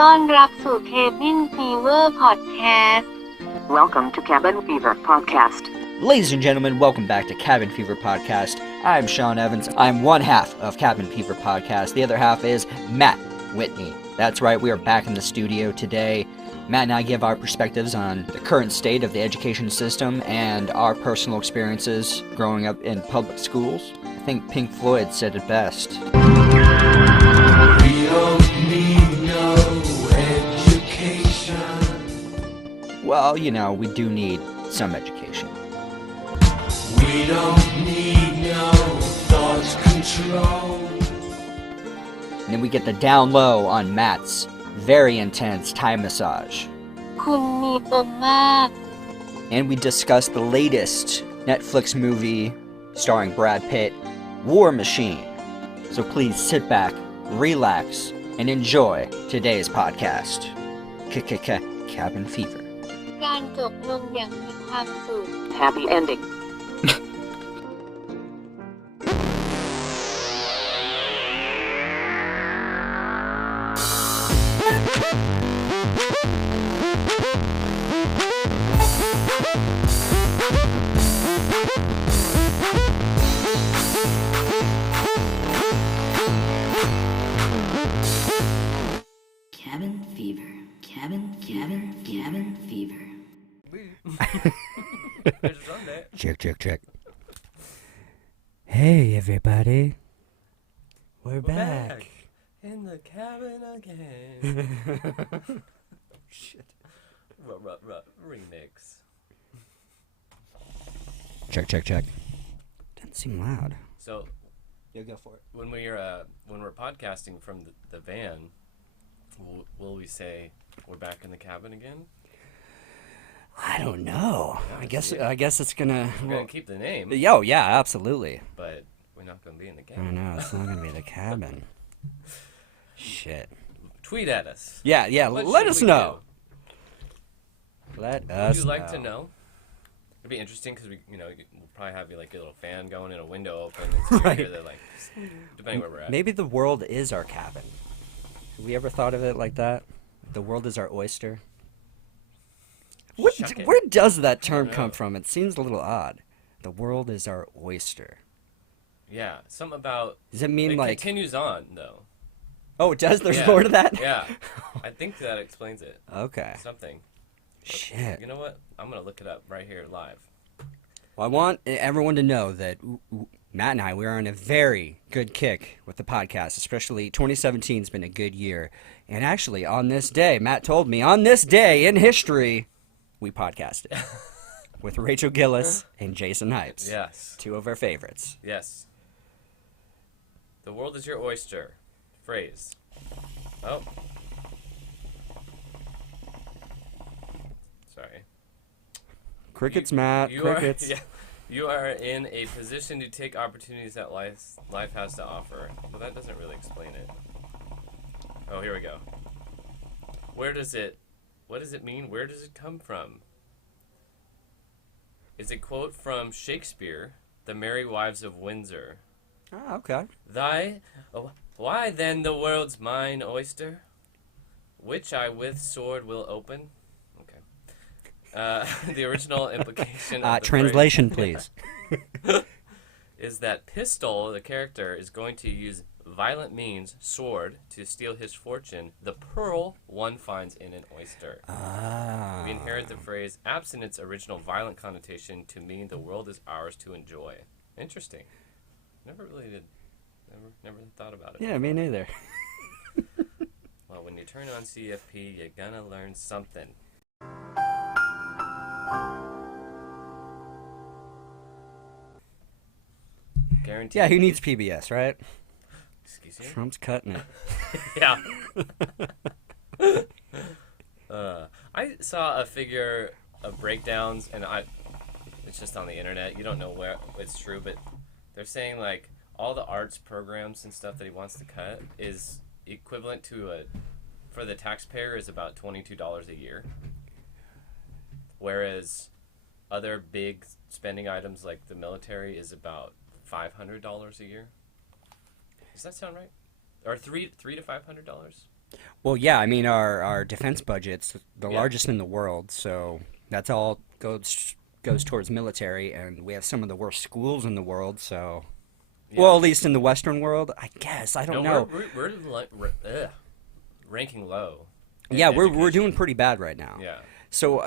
ต้อนรับสู่ Cabin Fever Podcast Welcome to Cabin Fever Podcast. Ladies and gentlemen, welcome back to Cabin Fever Podcast. I'm Sean Evans. I'm one half of Cabin Fever Podcast. The other half is Matt Whitney. That's right, we are back in the studio today. Matt and I give our perspectives on the current state of the education system and our personal experiences growing up in public schools. I think Pink Floyd said it best. We don't need no education. Well, you know, we do need some education. We don't need no thought control. And then we get the down low on Matt's very intense Thai massage. คุณมีปมมาก And we discuss the latest Netflix movie starring Brad Pitt, War Machine. So please sit back, relax, and enjoy today's podcast. Cabin Fever. การจบลงอย่างมีความสุข Happy ending. Cabin fever. Cabin fever. Check. Hey, everybody. We're back. In the cabin again. Shit. Remix. Check. Doesn't seem loud. So Yeah, go for it. when we're podcasting from the van, will we say we're back in the cabin again? I don't know. Yeah, I guess it's gonna. We're gonna keep the name, Yo, yeah, absolutely. but we're not gonna be in the I cabin. know it's not gonna be the cabin. Shit. Tweet at us. Yeah. What Let should us we know. Let Would us. you like to know? It'd be interesting because we'll probably have like a little fan going and a window open, and so you Right. hear the depending where we're at. Maybe the world is our cabin. Have we ever thought of it like that? The world is our oyster. Shuck it. Where does that term know. come from? It seems a little odd. The world is our oyster. Yeah, something about. Does it mean It like? continues on though. Oh, it does. There's Yeah, more to that. Yeah, I think that explains it. Okay. Something. Shit. You know what? I'm gonna look it up right here live. Well, I want everyone to know that Matt and I, we are on a very good kick with the podcast, especially 2017 has been a good year. And actually, on this day, Matt told me, on this day in history, we podcasted with Rachel Gillis and Jason Hypes. Yes. Two of our favorites. Yes. The world is your oyster. Phrase. Oh. Sorry. Crickets, Matt. You Crickets. Are, yeah, you are in a position to take opportunities that life has to offer. Well, that doesn't really explain it. Oh, here we go. What does it mean? Where does it come from? It's a quote from Shakespeare, The Merry Wives of Windsor. Oh, okay. Why then the world's mine oyster, which I with sword will open? Okay. The original implication of the Translation, phrase please. is that Pistol, the character, is going to use violent means, sword, to steal his fortune, the pearl one finds in an oyster. Ah. We inherit the phrase absent its original violent connotation to mean the world is ours to enjoy. Interesting. Never never thought about it. Yeah, me neither. Well, when you turn on CFP, you're gonna learn something. Guaranteed. Yeah, who needs PBS, right? Excuse me? Trump's cutting it. Yeah. I saw a figure of breakdowns, and it's just on the internet. You don't know where it's true, but they're saying like all the arts programs and stuff that he wants to cut is equivalent to for the taxpayer is about $22 a year, whereas other big spending items like the military is about $500 a year. Does that sound right? Or $300 to $500? Well, yeah, I mean our defense budget's the Yeah. largest in the world, so that's all goes towards military, and we have some of the worst schools in the world. So, Yeah. well, at least in the Western world, I guess. I don't know. We're like ranking low. in Yeah, we're education. doing pretty bad right now. Yeah. So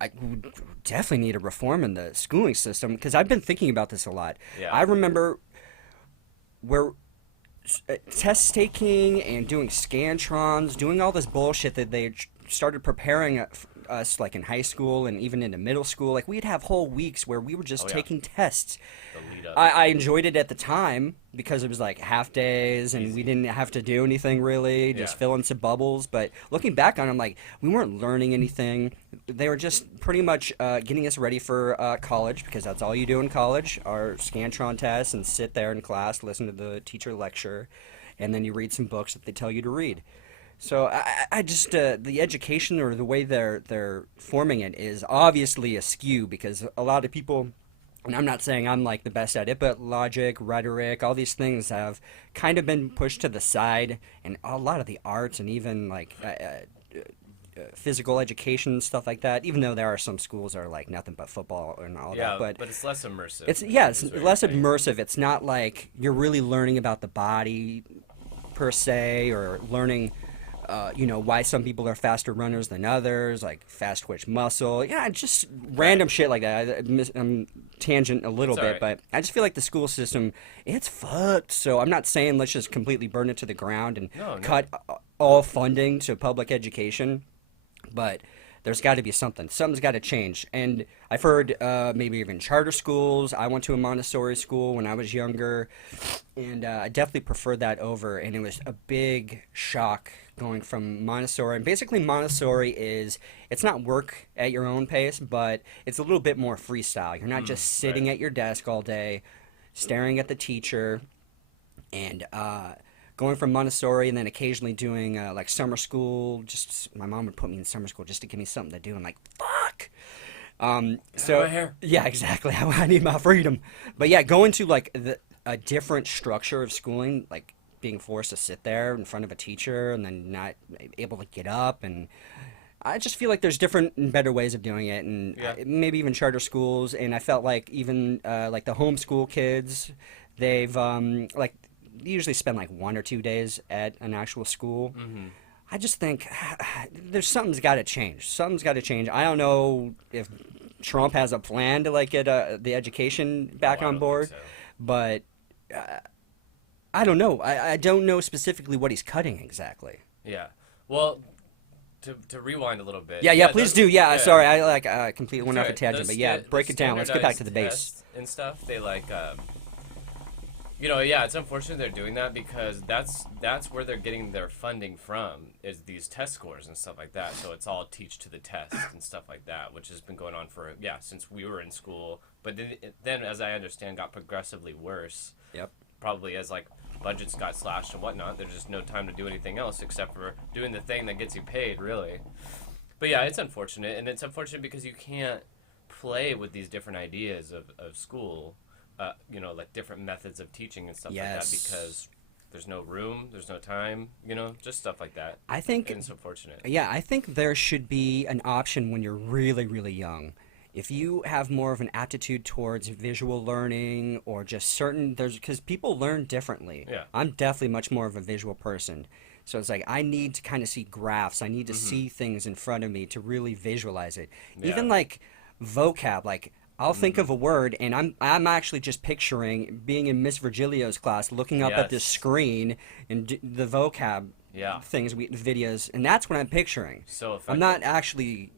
I would definitely need a reform in the schooling system because I've been thinking about this a lot. Yeah. I remember where test taking and doing scantrons, doing all this bullshit that they started preparing us like in high school and even into middle school. Like we'd have whole weeks where we were just Oh, yeah. taking tests. The lead up. I enjoyed it at the time because it was like half days and we didn't have to do anything really, just Yeah. fill in some bubbles. But looking back on it, I'm like, we weren't learning anything. They were just pretty much getting us ready for college because that's all you do in college are Scantron tests and sit there in class, listen to the teacher lecture, and then you read some books that they tell you to read. So I just the education or the way they're forming it is obviously askew because a lot of people, and I'm not saying I'm like the best at it, but logic, rhetoric, all these things have kind of been pushed to the side, and a lot of the arts and even like physical education stuff like that. Even though there are some schools that are like nothing but football and all yeah, that, but it's less immersive. it's is it's what less you're saying. immersive. It's not like you're really learning about the body per se, or learning, why some people are faster runners than others, like fast twitch muscle. Yeah, just random shit like that. I'm tangent a little It's bit, alright. but I just feel like the school system, it's fucked. So I'm not saying let's just completely burn it to the ground and No. cut all funding to public education, but there's got to be something. Something's got to change. And I've heard maybe even charter schools. I went to a Montessori school when I was younger, and I definitely preferred that over. And it was a big shock going from Montessori. And basically, Montessori it's not work at your own pace, but it's a little bit more freestyle. You're not just sitting right. at your desk all day, staring at the teacher, and going from Montessori and then occasionally doing like summer school. Just my mom would put me in summer school just to give me something to do. I'm like, fuck. So my hair. yeah, exactly. I need my freedom. But yeah, going to like a different structure of schooling, like being forced to sit there in front of a teacher and then not able to get up, and I just feel like there's different and better ways of doing it, and Yeah. maybe even charter schools. And I felt like even like the homeschool kids, they've like they usually spend like 1 or 2 days at an actual school. Mm-hmm. I just think something's got to change. Something's got to change. I don't know if Trump has a plan to like get the education back Oh, I on don't board, think so. but I don't know. I don't know specifically what he's cutting exactly. Yeah. Well, to rewind a little bit. Yeah, please those- do. Yeah, sorry, I like completely went off a Sorry, tangent, those but yeah, break those it down. Let's get back to the standardized base. tests and stuff. They like, yeah, it's unfortunate they're doing that because that's where they're getting their funding from is these test scores and stuff like that. So it's all teach to the test and stuff like that, which has been going on for since we were in school. But then as I understand, got progressively worse. Yep. Probably as like budgets got slashed and whatnot. There's just no time to do anything else except for doing the thing that gets you paid, really. But yeah, it's unfortunate, and it's unfortunate because you can't play with these different ideas of school, like different methods of teaching and stuff like that Yes. because there's no room, there's no time, just stuff like that. I think And it's unfortunate. Yeah, I think there should be an option when you're really, really young. If you have more of an aptitude towards visual learning or just because people learn differently. Yeah. I'm definitely much more of a visual person. So it's like I need to kind of see graphs. I need to see things in front of me to really visualize it. Yeah. Even like vocab, like I'll think of a word and I'm actually just picturing being in Miss Virgilio's class, looking up at this Yes. screen and the vocab things, videos, and that's what I'm picturing. So effective. I'm not actually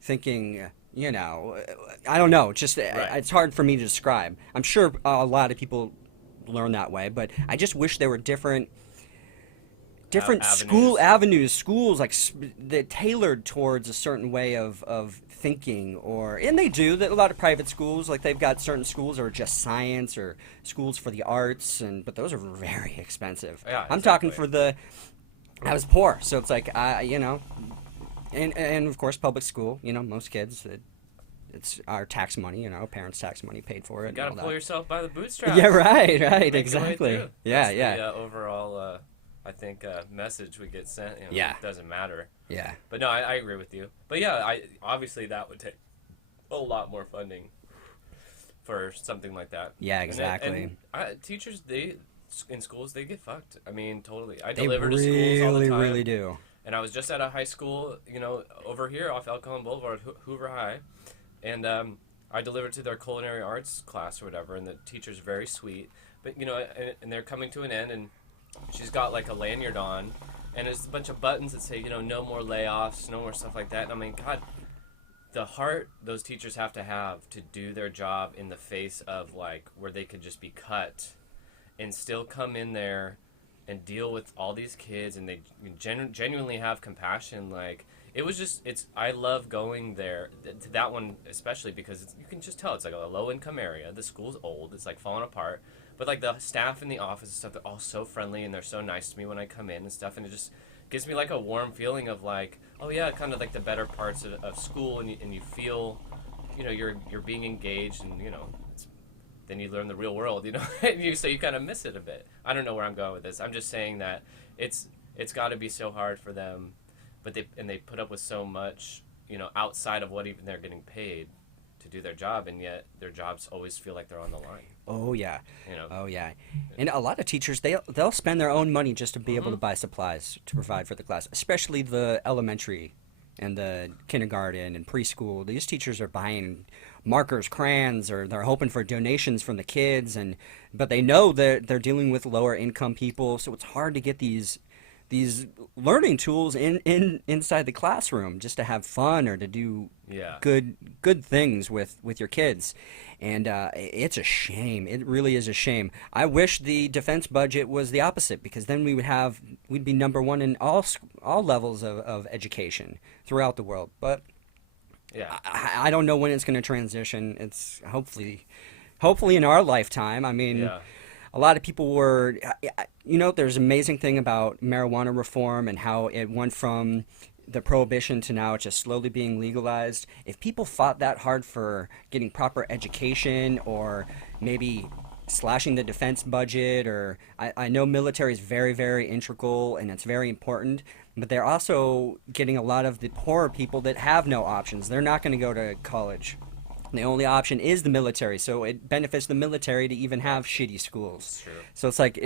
thinking, I don't know. Just it's hard for me to describe. I'm sure a lot of people learn that way, but I just wish there were different school avenues, schools like that tailored towards a certain way of thinking, and they do that. A lot of private schools, like they've got certain schools that are just science or schools for the arts, but those are very expensive. Yeah, I'm talking exactly. I was poor, so it's like and of course public school. Most kids, it's our tax money. Parents' tax money paid for it. You gotta and all pull that. yourself by the bootstraps. Yeah, right, Make your way exactly. through. Yeah, That's yeah. The overall I think message we get sent, Yeah. it doesn't matter. Yeah. But no, I agree with you. But yeah, obviously that would take a lot more funding for something like that. Yeah, And exactly. Teachers, in schools, they get fucked. I mean, totally. I They deliver to schools all the really, time. really do. And I was just at a high school, over here off El Cajon Boulevard, Hoover High, and I delivered to their culinary arts class or whatever, and the teacher's very sweet. But, and they're coming to an end, and she's got like a lanyard on, and there's a bunch of buttons that say, no more layoffs, no more stuff like that. And I mean, God, the heart those teachers have to do their job in the face of like where they could just be cut and still come in there and deal with all these kids, and they genuinely have compassion. Like, I love going there to that one, especially because you can just tell it's like a low income area. The school's old, it's like falling apart. But like the staff in the office and stuff, they're all so friendly and they're so nice to me when I come in and stuff, and it just gives me like a warm feeling of like, oh yeah, kind of like the better parts of school, and you feel, you're being engaged, and then you learn the real world, so you kind of miss it a bit. I don't know where I'm going with this. I'm just saying that it's got to be so hard for them, but they put up with so much, outside of what even they're getting paid to do their job, and yet their jobs always feel like they're on the line. Oh yeah. Oh yeah. And a lot of teachers, they'll spend their own money just to be able to buy supplies to provide for the class, especially the elementary and the kindergarten and preschool. These teachers are buying markers, crayons, or they're hoping for donations from the kids, but they know that they're dealing with lower income people, so it's hard to get these learning tools inside the classroom just to have fun or to do good things with your kids. And it's a shame. It really is a shame. I wish the defense budget was the opposite, because then we'd be number one in all levels of education throughout the world. But yeah, I don't know when it's going to transition. It's hopefully in our lifetime. I mean, yeah. A lot of people were, there's an amazing thing about marijuana reform and how it went from the prohibition to now it's just slowly being legalized. If people fought that hard for getting proper education, or maybe slashing the defense budget, or I know military is very, very integral and it's very important, but they're also getting a lot of the poorer people that have no options. They're not going to go to college. The only option is the military, so it benefits the military to even have shitty schools. True. So it's like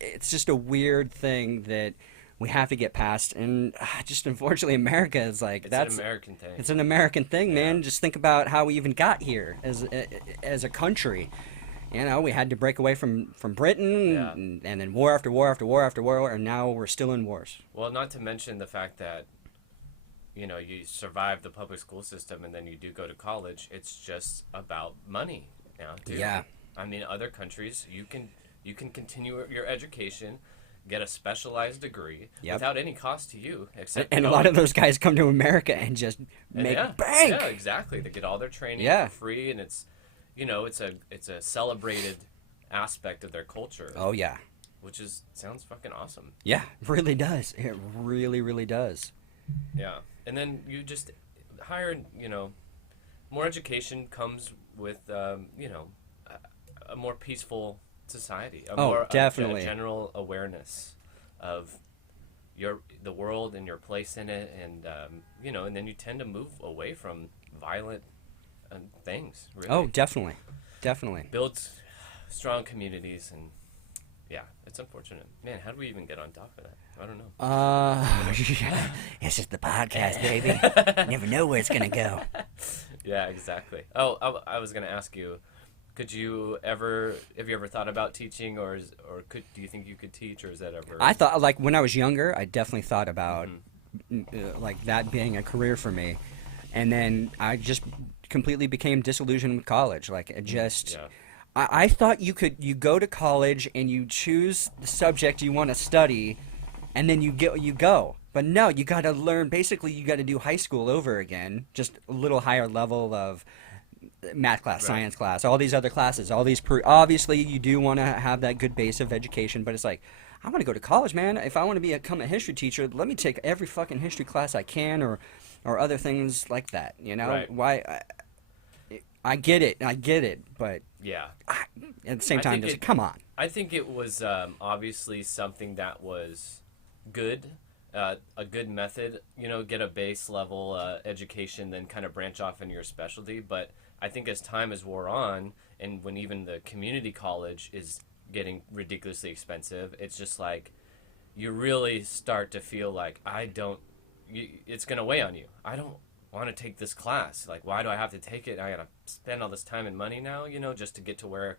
it's just a weird thing that we have to get past, and just unfortunately America is like It's an American thing. It's an American thing, man. Just think about how we even got here as a country. We had to break away from Britain, Yeah. and then war after war after war after war, and now we're still in wars. Well, not to mention the fact that you survive the public school system and then you do go to college. It's just about money now, too. Yeah. I mean, other countries, you can continue your education, get a specialized degree without any cost to you, except And a lot of those guys come to America and just make bank. Yeah, exactly. They get all their training for free, and it's it's a celebrated aspect of their culture. Oh yeah. Which sounds fucking awesome. Yeah, it really does. It really, really does. Yeah. And then you just hire, more education comes with, a more peaceful society. Definitely. A general awareness of the world and your place in it, and, and then you tend to move away from violent things, really. Oh, definitely. Definitely. Builds strong communities, and yeah, it's unfortunate. Man, how do we even get on top of that? I don't know. It's just the podcast, baby. Never know where it's gonna go. Yeah, exactly. Oh, I was gonna ask you, have you ever thought about teaching, or do you think you could teach, or is that ever? I thought, like, when I was younger, I definitely thought about like that being a career for me, and then I just completely became disillusioned with college. Like, it just. Yeah. I thought you go to college and you choose the subject you want to study, and then you go. But no, you got to learn. Basically, you got to do high school over again, just a little higher level of math class, science class, all these other classes, all these. Obviously, you do want to have that good base of education, but it's like, I want to go to college, man. If I want to become a history teacher, let me take every fucking history class I can, or other things like that. Right. Why? I get it, but Yeah. at the same time, think come on. I think it was obviously something that was good, a good method. Get a base level education, then kind of branch off into your specialty. But I think as time has wore on, and when even the community college is getting ridiculously expensive, it's just like you really start to feel like it's going to weigh on you. I don't want to take this class. Like, why do I have to take it? I got to spend all this time and money now, just to get to where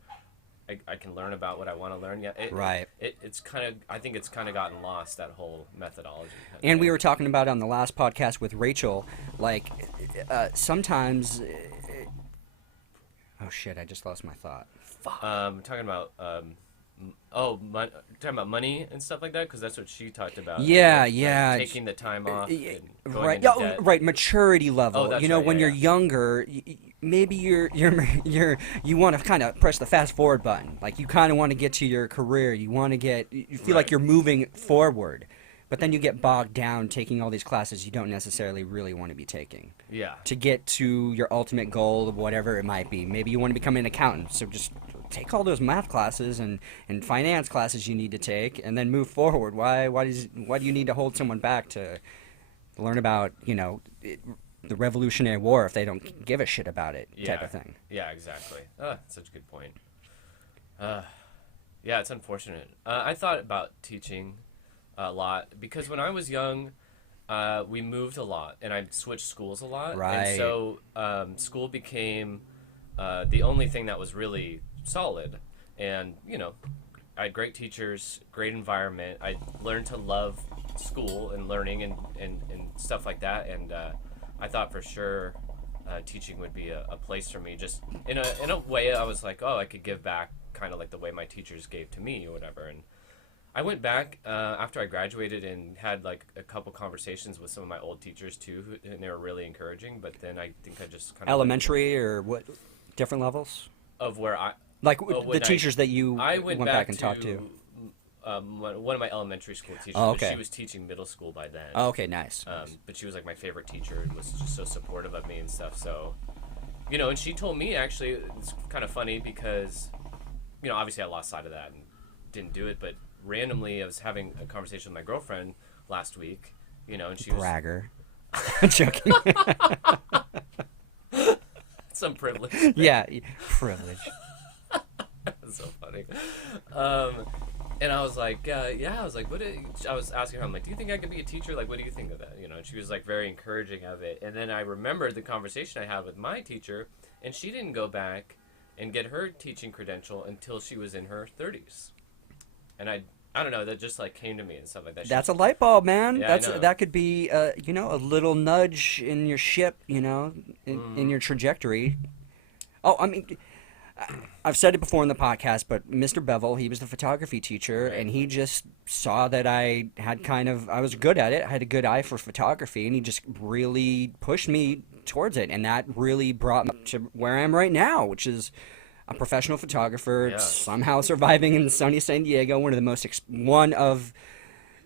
I can learn about what I want to learn. Yeah, Right. It's kind of, I think it's kind of gotten lost, that whole methodology. And we were talking about on the last podcast with Rachel, like sometimes. Oh shit! I just lost my thought. Talking about talking about money and stuff like that, because that's what she talked about. Yeah, like, yeah. taking the time off. And going Right. into Oh, debt. right. Maturity level. Oh, that's You know, right, when yeah, you're yeah. younger, maybe you want to kind of press the fast forward button. Like you kind of want to get to your career. You want to you feel like Right. you're moving forward, but then you get bogged down taking all these classes you don't necessarily really want to be taking Yeah. to get to your ultimate goal of whatever it might be. Maybe you want to become an accountant, so just take all those math classes and finance classes you need to take, and then move forward. Why do you need to hold someone back to learn about the Revolutionary War if they don't give a shit about it, type of thing? Yeah, exactly. Such a good point. Yeah, it's unfortunate. I thought about teaching a lot because when I was young, we moved a lot and I switched schools a lot. Right. And so school became the only thing that was really solid. And, I had great teachers, great environment. I learned to love school and learning and stuff like that. And I thought for sure teaching would be a place for me. Just in a way, I was like, I could give back kind of like the way my teachers gave to me or whatever. And I went back after I graduated and had like a couple conversations with some of my old teachers too, and they were really encouraging. But then I think I just kind of Elementary or what? Different levels? of where Like when the teachers that you I went back and talked to. one of my elementary school teachers. Oh, But okay. she was teaching middle school by then. Oh, okay, nice. But she was like my favorite teacher and was just so supportive of me and stuff. So, and she told me actually, it's kind of funny because, obviously I lost sight of that and didn't do it. But randomly, I was having a conversation with my girlfriend last week, and she was Bragger. Joking. some privilege. Yeah, privilege. That's so funny. And I was like, I was like, I was asking her, I'm like, do you think I could be a teacher? Like, what do you think of that? And she was like very encouraging of it. And then I remembered the conversation I had with my teacher, and she didn't go back and get her teaching credential until she was in her 30s. And I don't know, that just like came to me and stuff like that. That's a light bulb, man. Yeah, I know. That could be a little nudge in your ship, in your trajectory. Oh, I mean, I've said it before in the podcast, but Mr. Bevel, he was the photography teacher, Right. and he just saw that I had I was good at it. I had a good eye for photography, and he just really pushed me towards it, and that really brought me to where I am right now, which is a professional photographer, Yeah. somehow surviving in sunny San Diego,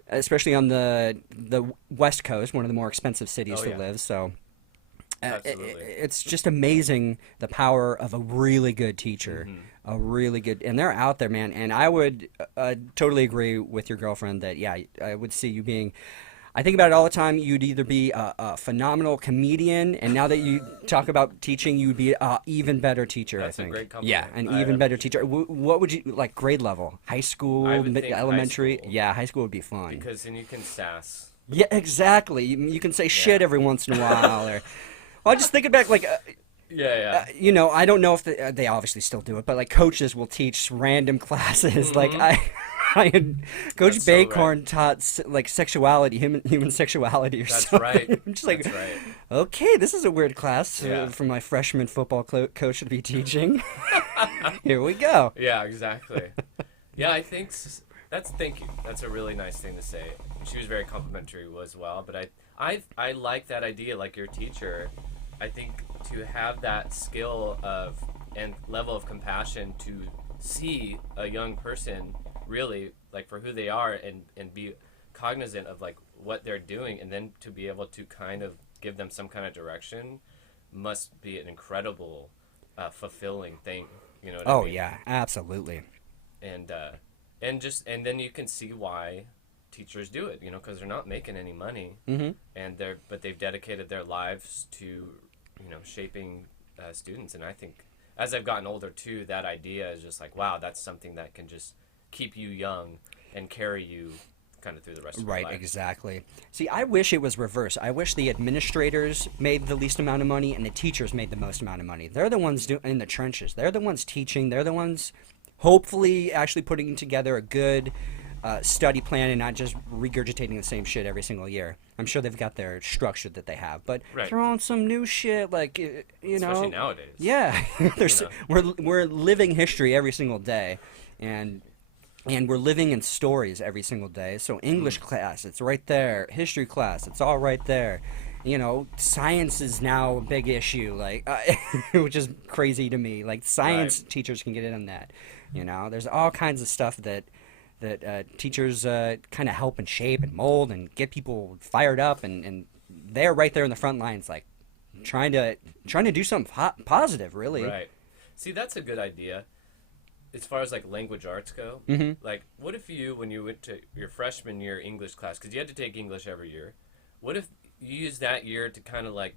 especially on the West Coast, one of the more expensive cities Oh, to yeah. live. So Absolutely. it's just amazing the power of a really good teacher, Mm-hmm. a really good, and they're out there, man. And I would totally agree with your girlfriend that I would see you being. I think about it all the time. You'd either be a phenomenal comedian, and now that you talk about teaching, you'd be an even better teacher. That's I a think. great compliment. Yeah, an I even better appreciate teacher. What would you like? Grade level, high school, I would think high elementary. school. Yeah, high school would be fun. Because then you can sass. Yeah, exactly. You can say shit every once in a while, or. Well, I just thinking back, like. Yeah. I don't know if they obviously still do it, but like coaches will teach random classes. Like I had Coach That's so Baycorn taught like sexuality, human sexuality or That's something. right. I'm just like, That's right. okay, this is a weird class Yeah. for my freshman football coach to be teaching. Here we go. Yeah, exactly. Yeah, I think thank you. That's a really nice thing to say. She was very complimentary as well, but I like that idea, like your teacher. I think to have that skill and level of compassion to see a young person really like for who they are and be cognizant of like what they're doing, and then to be able to kind of give them some kind of direction must be an incredible fulfilling thing. You know what I Oh mean? yeah, absolutely. and then you can see why teachers do it, because they're not making any money, and but they've dedicated their lives to, shaping students. And I think as I've gotten older too, that idea is just like, wow, that's something that can just keep you young and carry you kind of through the rest of your life. Right, exactly. See, I wish it was reverse. I wish the administrators made the least amount of money and the teachers made the most amount of money. They're the ones in the trenches. They're the ones teaching. They're the ones hopefully actually putting together a good study plan and not just regurgitating the same shit every single year. I'm sure they've got their structure that they have, but Right. throw on some new shit, like, Especially nowadays. Yeah, we're living history every single day, and we're living in stories every single day. So English class, it's right there. History class, it's all right there. Science is now a big issue, like, which is crazy to me. Like, science teachers can get in on that. There's all kinds of stuff that teachers kind of help and shape and mold and get people fired up, and they're right there in the front lines, like trying to do something positive, really. Right. See, that's a good idea. As far as like language arts go, like what if when you went to your freshman year English class, because you had to take English every year, what if you used that year to kind of like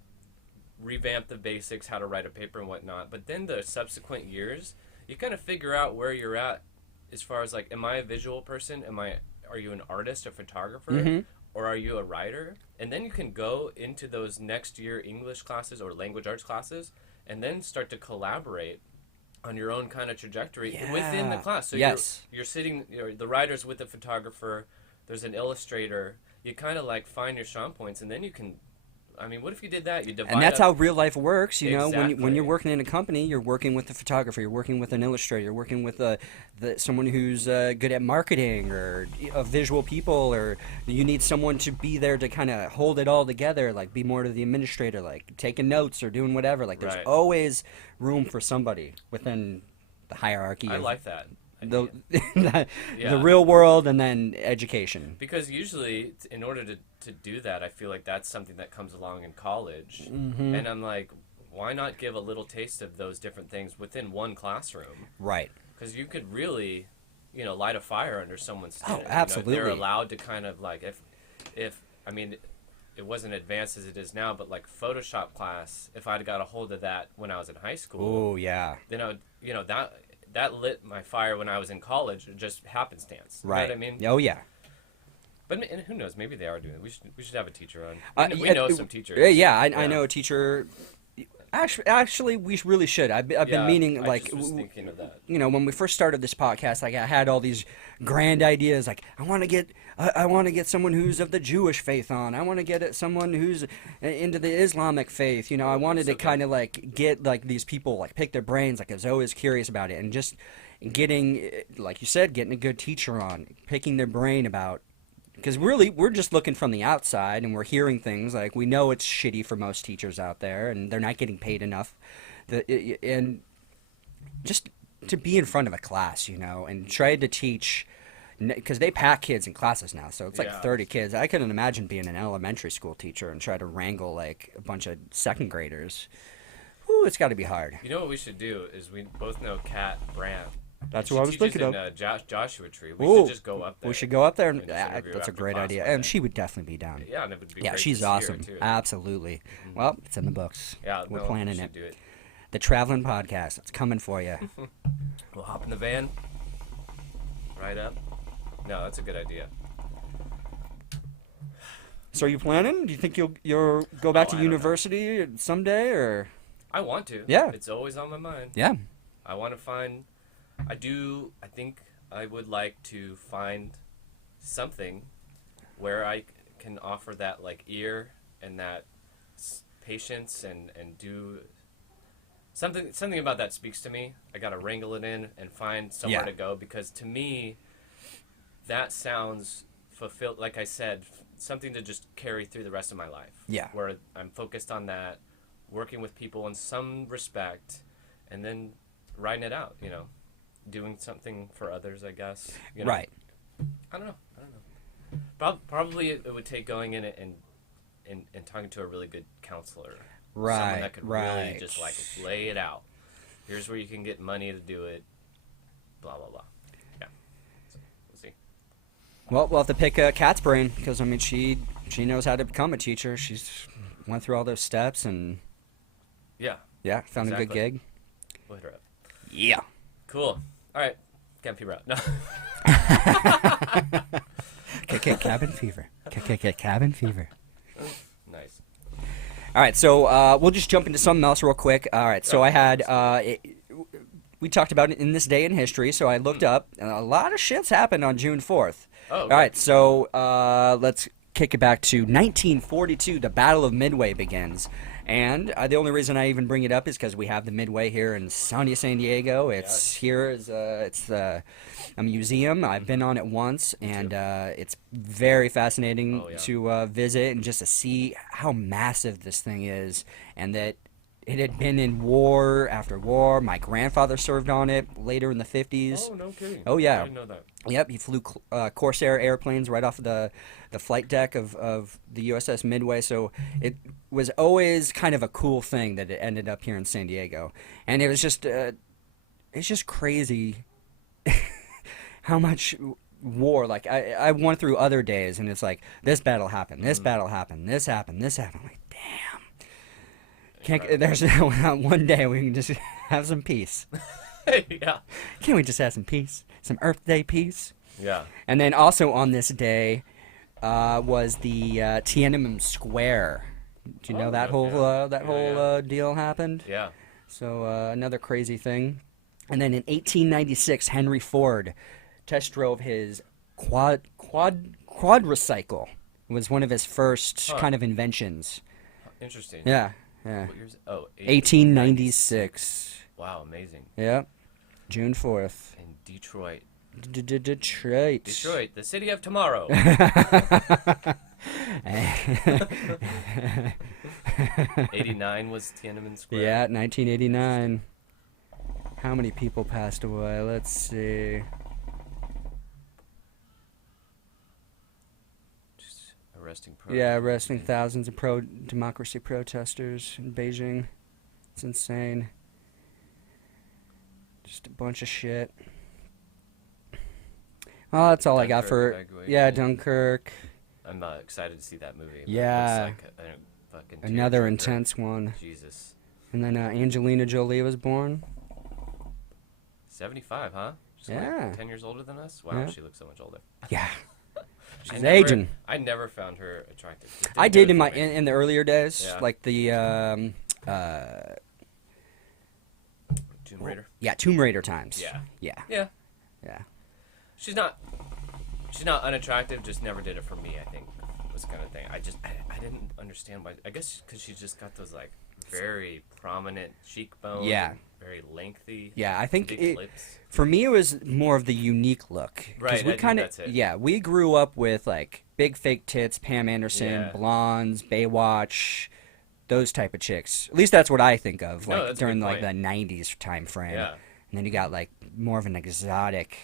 revamp the basics, how to write a paper and whatnot, but then the subsequent years, you kind of figure out where you're at as far as like, am I a visual person? Are you an artist, a photographer, or are you a writer? And then you can go into those next year English classes or language arts classes and then start to collaborate on your own kind of trajectory within the class. So you're sitting, the writer's with the photographer, there's an illustrator, you kind of like find your strong points, and then you can, what if you did that? You divide And that's up, how real life works, When Exactly. you're working in a company, you're working with the photographer, you're working with an illustrator, you're working with someone who's good at marketing or visual people, or you need someone to be there to kind of hold it all together, like be more to the administrator, like taking notes or doing whatever. Like, there's Right. always room for somebody within the hierarchy I of like that. the Yeah. the real world and then education. Because usually, in order to do that, I feel like that's something that comes along in college. And I'm like, why not give a little taste of those different things within one classroom? Right. Because you could really, light a fire under someone's skin. Absolutely. They're allowed to kind of like, if it wasn't advanced as it is now, but like Photoshop class, if I'd got a hold of that when I was in high school, Oh, yeah. then I would, that lit my fire when I was in college, just happenstance. You know Right. what I mean? Oh, yeah. But and who knows? Maybe they are doing it. We should have a teacher on. We know some teachers. I know a teacher. Actually, we really should. I've been meaning, I like, just was thinking of that. when we first started this podcast, like, I had all these grand ideas. Like, I want to get someone who's of the Jewish faith on. I want to get someone who's into the Islamic faith. I wanted to kind of like get like these people, like, pick their brains. Like, I was always curious about it, and just getting, like you said, getting a good teacher on, picking their brain about. Because really, we're just looking from the outside, and we're hearing things like, we know it's shitty for most teachers out there, and they're not getting paid enough, and just to be in front of a class, and try to teach, because they pack kids in classes now, so it's like 30 kids. I couldn't imagine being an elementary school teacher and try to wrangle like a bunch of second graders. Ooh, it's got to be hard. You know what we should do is, we both know Kat Brandt. That's She what I was teaches thinking in, of. Joshua Tree. We Ooh, should just go up there. We should go up there, and and just interview that's a after great class idea, one and day. she would definitely be down. Yeah, and it would be Yeah, great she's to see her, awesome. too. Absolutely. Well, it's in the books. Yeah, We're no, planning we it. should do it. The Traveling Podcast. It's coming for you. We'll hop in the van. Right up. No, that's a good idea. So are you planning? Do you think you'll go back Oh, to I don't know. university someday, or? I want to. Yeah. It's always on my mind. Yeah. I want to find. I think I would like to find something where I can offer that like ear and that patience and do something about that speaks to me. I gotta wrangle it in and find somewhere Yeah. to go, because to me that sounds fulfilled. Like I said, something to just carry through the rest of my life. Yeah. Where I'm focused on that, working with people in some respect, and then writing it out. Doing something for others, I guess. Right. I don't know. Probably it would take going in and talking to a really good counselor. Someone Right. that could Right. really just like lay it out. Here's where you can get money to do it. Blah blah blah. Well, we'll have to pick Kat's brain because I mean she knows how to become a teacher. She's went through all those steps and Yeah. yeah, found a good Exactly. gig. We'll hit her up. Yeah. Cool. All right. Cabin fever out. No. Cabin fever. Cabin fever. Nice. All right, so we'll just jump into something else real quick. All right, so I had we talked about it in this day in history, so I looked up, and a lot of shit's happened on June 4th. Oh, All right, so let's kick it back to 1942. The Battle of Midway begins. And the only reason I even bring it up is because we have the Midway here in sunny San Diego. It's here is it's a museum. I've been on it once, and it's very fascinating to visit and just to see how massive this thing is, and that it had been in war after war. My grandfather served on it later in the 50s. Oh, no kidding. Oh, yeah. I didn't know that. Yep, he flew Corsair airplanes right off the flight deck of the USS Midway, so it was always kind of a cool thing that it ended up here in San Diego. And it was just, it's just crazy how much war, like, I went through other days, and it's like, this battle happened, this battle happened, this happened, this happened. I'm like, damn. There's one day we can just have some peace. Yeah. Can't we just have some peace? Some Earth Day peace? Yeah. And then also on this day was the Tiananmen Square. Do you know that whole deal happened? Yeah. So another crazy thing. And then in 1896, Henry Ford test drove his quadricycle. It was one of his first kind of inventions. Interesting. Yeah, yeah. What year is it? Oh, 1896. Wow, amazing. Yep. June 4th. In Detroit. Detroit. Detroit, the city of tomorrow. 89 was Tiananmen Square. Yeah, 1989. How many people passed away? Let's see. Just arresting Arresting thousands of pro-democracy protesters in Beijing. It's insane. Just a bunch of shit. Oh, that's all I got for... evacuation. Yeah, Dunkirk. I'm excited to see that movie. Yeah. It looks like a fucking Another tearjerker. intense one. Jesus. And then Angelina Jolie was born. 75, huh? She's Yeah. like 10 years older than us? Wow, Yeah. she looks so much older. Yeah. She's never- aging. I never found her attractive. It didn't I do did it in for my me. in the earlier days, Yeah. like the Tomb Raider. yeah, Tomb Raider times. Yeah. Yeah. Yeah. Yeah. She's not unattractive, just never did it for me, I think. Was the kind of thing. I didn't understand why. I guess because she just got those like very prominent cheekbones. Yeah. Very lengthy. Yeah, I think big lips. for me it was more of the unique look. 'Cause Right, I we think kind of that's it. yeah, we grew up with like big fake tits, Pam Anderson, Yeah. blondes, Baywatch, those type of chicks. At least that's what I think of, No, like that's a during good like the point. '90s time frame. Yeah. And then you got like more of an exotic,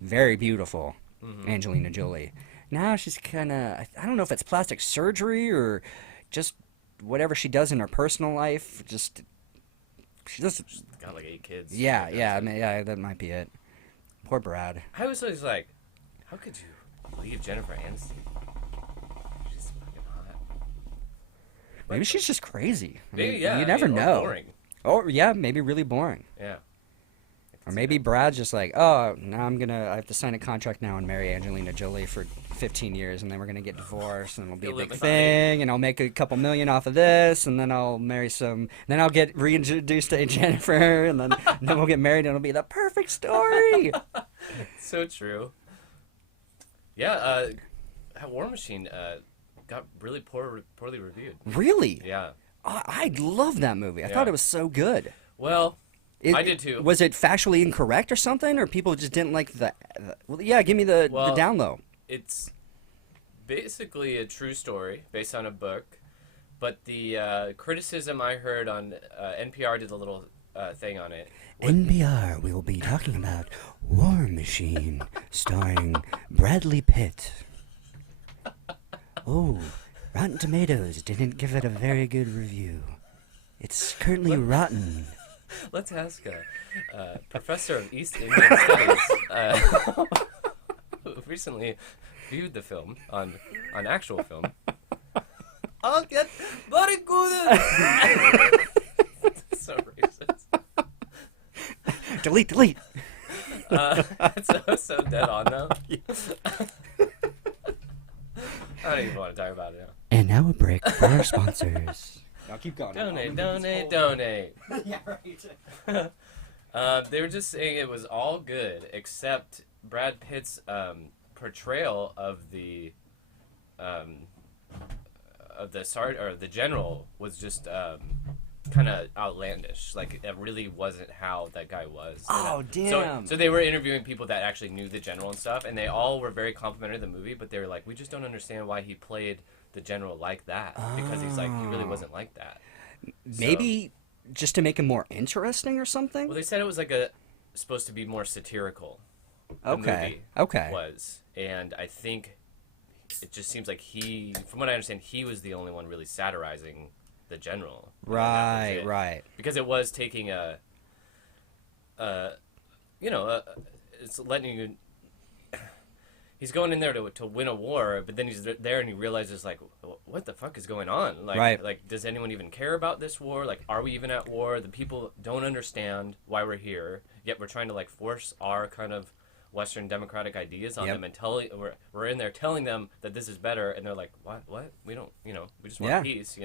very beautiful Mm-hmm. Angelina Jolie. Now she's kind of I don't know if it's plastic surgery or just whatever she does in her personal life. Just she just Got like 8 kids. yeah, Like, yeah, I that's mean, yeah, that might be it. Poor Brad. I was always like, how could you leave Jennifer Aniston? She's fucking hot. Maybe she's just crazy. I Maybe, mean, yeah. you never or know. Boring. Or yeah, maybe really boring. Yeah. Or maybe Brad's just like, oh, now I have to sign a contract now and marry Angelina Jolie for 15 years, and then we're gonna get divorced, and it'll be a You'll big live with thing, and I'll make a couple million off of this, and then I'll marry then I'll get reintroduced to Jennifer, and then we'll get married, and it'll be the perfect story. So true. Yeah, War Machine got really poorly reviewed. Really? Yeah. I love that movie. I thought Yeah. it was so good. Well, I did too. Was it factually incorrect or something, or people just didn't like the well, yeah, give me the down low. It's basically a true story based on a book, but the criticism I heard on NPR did a little thing on it. NPR, we will be talking about War Machine, starring Bradley Pitt. Oh, Rotten Tomatoes didn't give it a very good review. It's currently rotten. Let's ask a professor of East Indian Studies recently viewed the film on actual film. I'll get very good. So racist. Delete. It's so dead on though. I don't even want to talk about it now. And now a break for our sponsors. Now keep going. Donate. Yeah, right. They were just saying it was all good except Brad Pitt's portrayal of the general was just kind of outlandish. Like it really wasn't how that guy was. Oh, damn. So they were interviewing people that actually knew the general and stuff, and they all were very complimentary of the movie, but they were like, we just don't understand why he played the general like that, because he's like, he really wasn't like that. Maybe just to make him more interesting or something? Well, they said it was like supposed to be more satirical. The movie was, and I think it just seems like from what I understand, he was the only one really satirizing the general. Right. Because it was taking it's letting you. He's going in there to win a war, but then he's there and he realizes like, what the fuck is going on? Like, does anyone even care about this war? Like, are we even at war? The people don't understand why we're here, yet we're trying to like force our kind of Western democratic ideas on them and we're in there telling them that this is better, and they're like, what? We don't, we just want peace,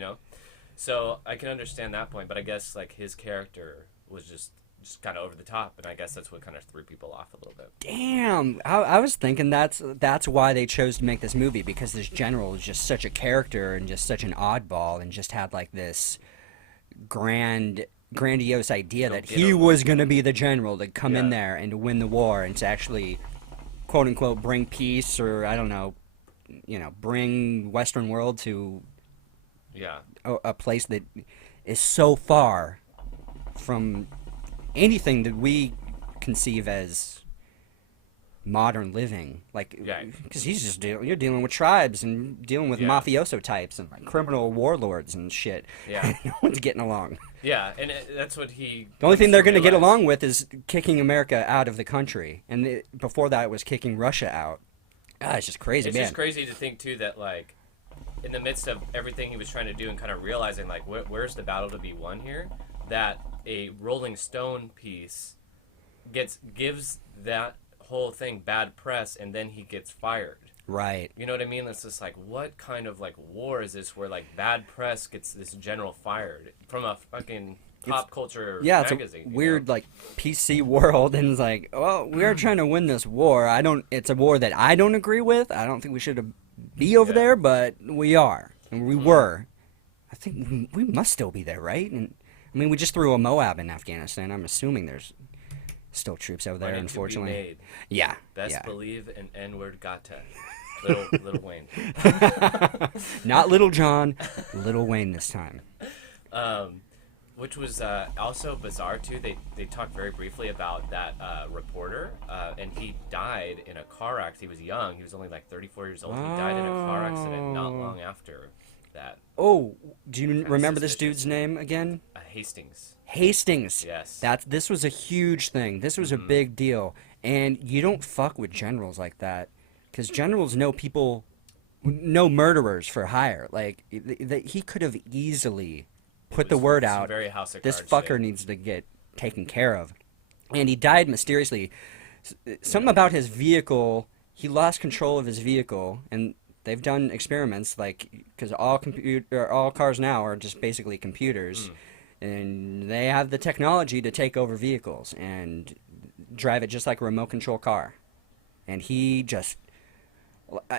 So I can understand that point, but I guess like his character was just kind of over the top, and I guess that's what kind of threw people off a little bit. Damn, I was thinking that's why they chose to make this movie, because this general was just such a character and just such an oddball, and just had like this grandiose idea that he was going to be the general to come in there and to win the war and to actually, quote unquote, bring peace, or I don't know, bring Western world to a place that is so far from anything that we conceive as modern living, like, because he's just you're dealing with tribes and dealing with mafioso types and like criminal warlords and shit. No one's getting along. And that's what he. The only thing they're going to get along with is kicking America out of the country, and before that it was kicking Russia out. It's just crazy, It's man. just crazy to think too that like, in the midst of everything he was trying to do and kind of realizing like where's the battle to be won here, that a Rolling Stone piece gives that whole thing bad press, and then he gets fired. Right. You know what I mean? It's just like, what kind of like war is this where like bad press gets this general fired from a fucking pop culture magazine? It's a weird like PC world, and it's like, well, we're trying to win this war. It's a war that I don't agree with. I don't think we should be over there, but we are, and we were. I think we must still be there, right? And I mean, we just threw a Moab in Afghanistan. I'm assuming there's still troops over there, unfortunately. Made. Yeah. Best believe an N-word gata. Little Wayne. Not Little John, Little Wayne this time. Which was also bizarre too. They talked very briefly about that reporter, and he died in a car accident. He was young. He was only like 34 years old. He died in a car accident not long after that. Oh, do you remember this dude's name again? Hastings. Hastings. Yes. This was a huge thing. This was a big deal. And you don't fuck with generals like that, because generals know murderers for hire. Like, he could have easily put the word out, very House of this Cards fucker shit. needs to get taken care of. And he died mysteriously. Something about his vehicle, he lost control of his vehicle, and they've done experiments, like, because all cars now are just basically computers, and they have the technology to take over vehicles and drive it just like a remote control car. And he just,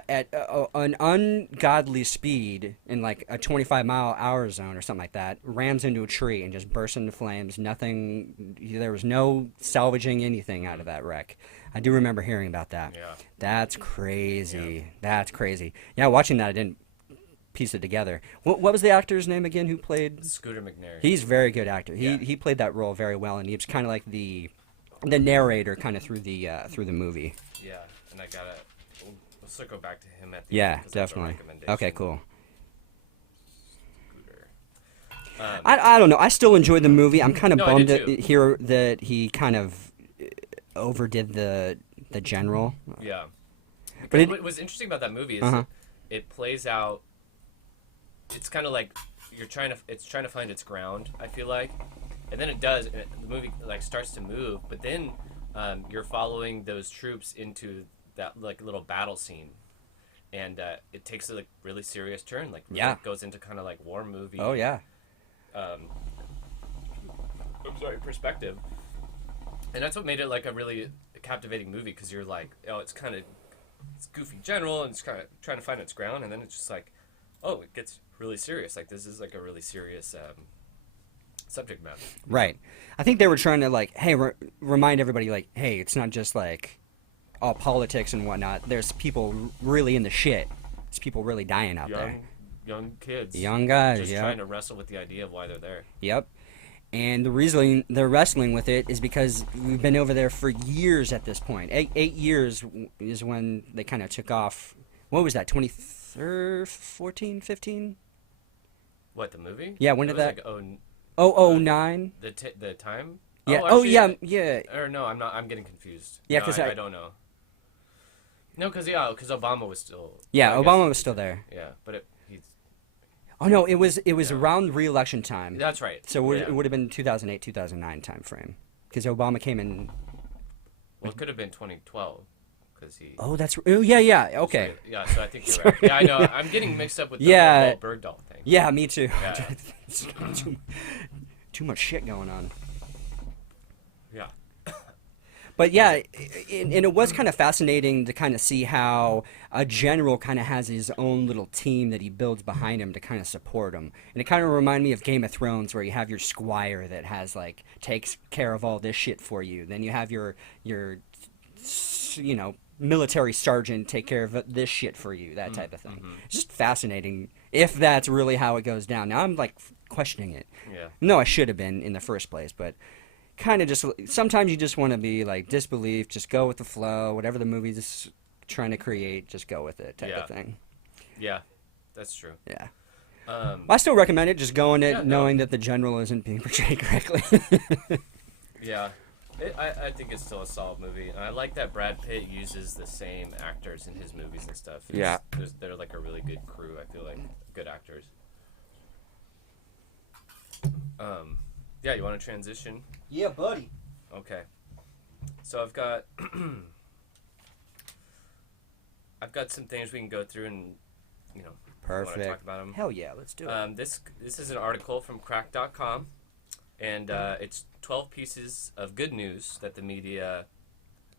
at an ungodly speed, in like a 25-mile-hour zone or something like that, rams into a tree and just bursts into flames. There was no salvaging anything out of that wreck. I do remember hearing about that. Yeah. That's crazy. Yeah. That's crazy. Yeah, watching that, I didn't piece it together. What was the actor's name again who played? Scooter McNair. He's a very good actor. He played that role very well, and he was kind of like the narrator kind of through the movie. Yeah, and we'll circle back to him at the end. Definitely. Okay, cool. Scooter. I don't know. I still enjoyed the movie. I'm kind of bummed to hear that he kind of overdid the general. Yeah. But it, what was interesting about that movie is Uh-huh. it plays out. It's kind of like it's trying to find its ground. I feel like, and then it does. And the movie like starts to move, but then you're following those troops into that like little battle scene, and it takes a like really serious turn. Like really Yeah. goes into kind of like war movie. oh yeah, Perspective, and that's what made it like a really captivating movie because you're like, oh, it's goofy general and it's kind of trying to find its ground, and then it's just like, oh, it gets really serious. Like this is like a really serious subject matter. right. I think they were trying to like, hey, remind everybody like, hey, it's not just like all politics and whatnot. There's people really in the shit. There's people really dying out there. Young kids, Young guys, just yeah. trying to wrestle with the idea of why they're there. Yep. And the reason they're wrestling with it is because we've been over there for years at this point. 8 years is when they kind of took off. What was that, 2014, 15? What, the movie? Yeah, when It did was that- Like, 009? the time? Yeah. Oh, Oh, actually, yeah, yeah. Or no, I'm not. I'm getting confused. Yeah, No, 'cause I I- don't know. No, because Obama was still. Yeah, I guess- Obama was still there. Yeah, but he's. Oh, no, it was Yeah. around re-election time. That's right. So yeah. it would have been 2008, 2009 time frame. Because Obama came in. Well, it could have been 2012, because he. Oh, yeah, okay. Yeah, so I think you're right. Yeah, I know. I'm getting mixed up with the Yeah. whole Bergdahl thing. Yeah, me too. Yeah. It's too much shit going on. Yeah. But yeah, and it was kind of fascinating to kind of see how a general kind of has his own little team that he builds behind him to kind of support him. And it kind of reminded me of Game of Thrones, where you have your squire that has like takes care of all this shit for you. Then you have your military sergeant take care of this shit for you, that type of thing. It's just fascinating if that's really how it goes down. Now I'm like questioning it. Yeah. No, I should have been in the first place, but kind of just sometimes you just want to be like disbelief, just go with the flow, whatever the movie's trying to create, just go with it type Yeah. of thing. Yeah, that's true. Yeah. Um, I still recommend it, just going it Yeah, no. knowing that the general isn't being portrayed correctly. yeah. I think it's still a solid movie. And I like that Brad Pitt uses the same actors in his movies and stuff. Yeah. They're like a really good crew, I feel like. Good actors. Yeah, you want to transition? Yeah, buddy. Okay. So I've got some things we can go through and, you know, want to Perfect. talk about them. Hell yeah, let's do it. This is an article from crack.com, and it's 12 pieces of good news that the media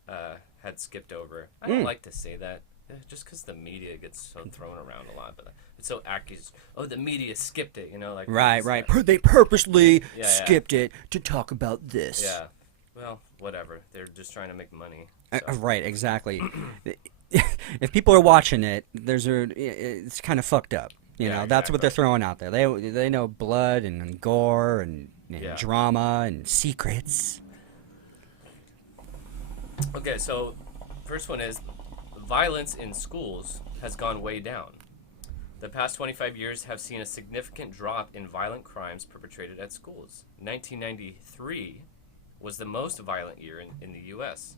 had skipped over. I don't like to say that, just because the media gets so thrown around a lot, but it's so accused. Oh, the media skipped it, you know, like Right. They purposely Yeah. skipped it to talk about this. Yeah. Well, whatever. They're just trying to make money. Right, exactly. If people are watching it, it's kind of fucked up. You Yeah, know, that's what they're exactly. throwing out there. They know blood and gore and Yeah. drama and secrets. Okay, so first one is violence in schools has gone way down. The past 25 years have seen a significant drop in violent crimes perpetrated at schools. 1993 was the most violent year in the U.S.,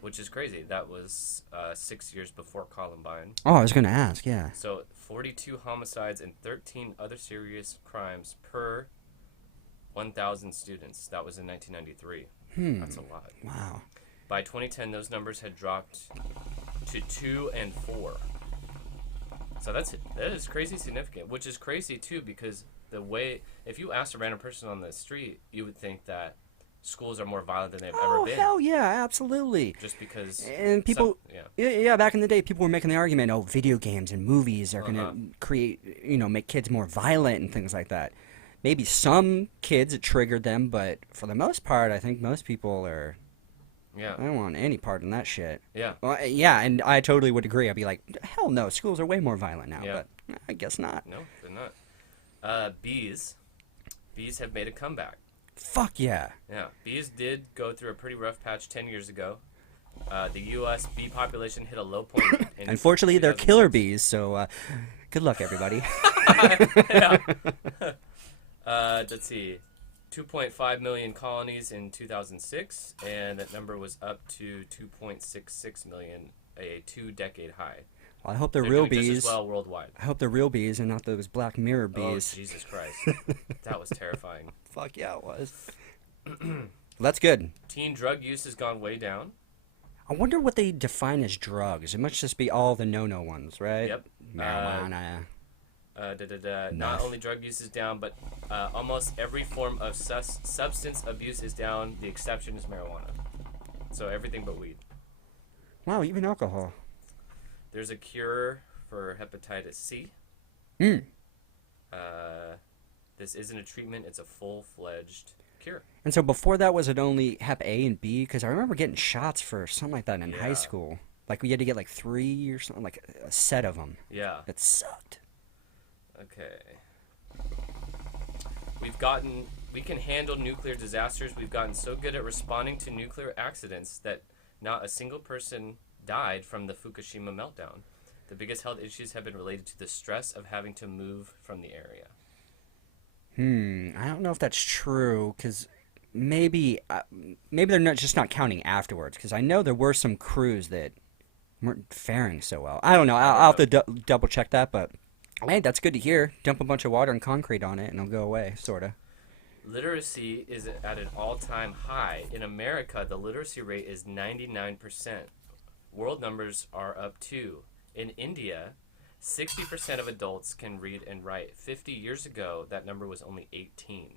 which is crazy. That was 6 years before Columbine. Oh, I was going to ask, yeah. So 42 homicides and 13 other serious crimes per 1,000 students. That was in 1993. That's a lot. Wow. By 2010, those numbers had dropped to 2 and 4. So that is crazy significant, which is crazy too because the way, if you asked a random person on the street, you would think that schools are more violent than they've ever Oh, been. hell yeah, absolutely. Just because. And people, yeah, back in the day, people were making the argument, oh, video games and movies are going to create, make kids more violent and things like that. Maybe some kids, it triggered them, but for the most part, I think most people are, Yeah. I don't want any part in that shit. Yeah. Well, yeah, and I totally would agree. I'd be like, hell no, schools are way more violent now, Yeah. but I guess not. No, they're not. Bees have made a comeback. Fuck yeah. Yeah, bees did go through a pretty rough patch 10 years ago. The U.S. bee population hit a low point. In Unfortunately, they're killer 2006. bees, so good luck, everybody. Yeah. Let's see. 2.5 million colonies in 2006, and that number was up to 2.66 million a 2-decade high. Well, I hope they're They're real doing just bees. as well worldwide. I hope they're real bees and not those Black Mirror Oh, bees. Jesus Christ. That was terrifying. Fuck yeah, it was. That's good. Teen drug use has gone way down. I wonder what they define as drugs. It must just be all the no-no ones, right? Yep. Marijuana. Not Meth. only drug use is down, but almost every form of substance abuse is down. The exception is marijuana. So everything but weed. Wow, even alcohol. There's a cure for hepatitis C. Hmm. This isn't a treatment, it's a full-fledged cure. And so before that, was it only Hep A and B? Because I remember getting shots for something like that in high Yeah. school. Like we had to get like 3 or something, like a set of them. Yeah. It sucked. Okay. We can handle nuclear disasters. We've gotten so good at responding to nuclear accidents that not a single person died from the Fukushima meltdown. The biggest health issues have been related to the stress of having to move from the area. I don't know if that's true, because maybe they're not just not counting afterwards. Because I know there were some crews that weren't faring so well. I don't know. I'll have to double check that, but hey, that's good to hear. Dump a bunch of water and concrete on it, and it'll go away, sorta. Literacy is at an all-time high. In America, the literacy rate is 99%. World numbers are up too. In India, 60% of adults can read and write. 50 years ago, that number was only 18.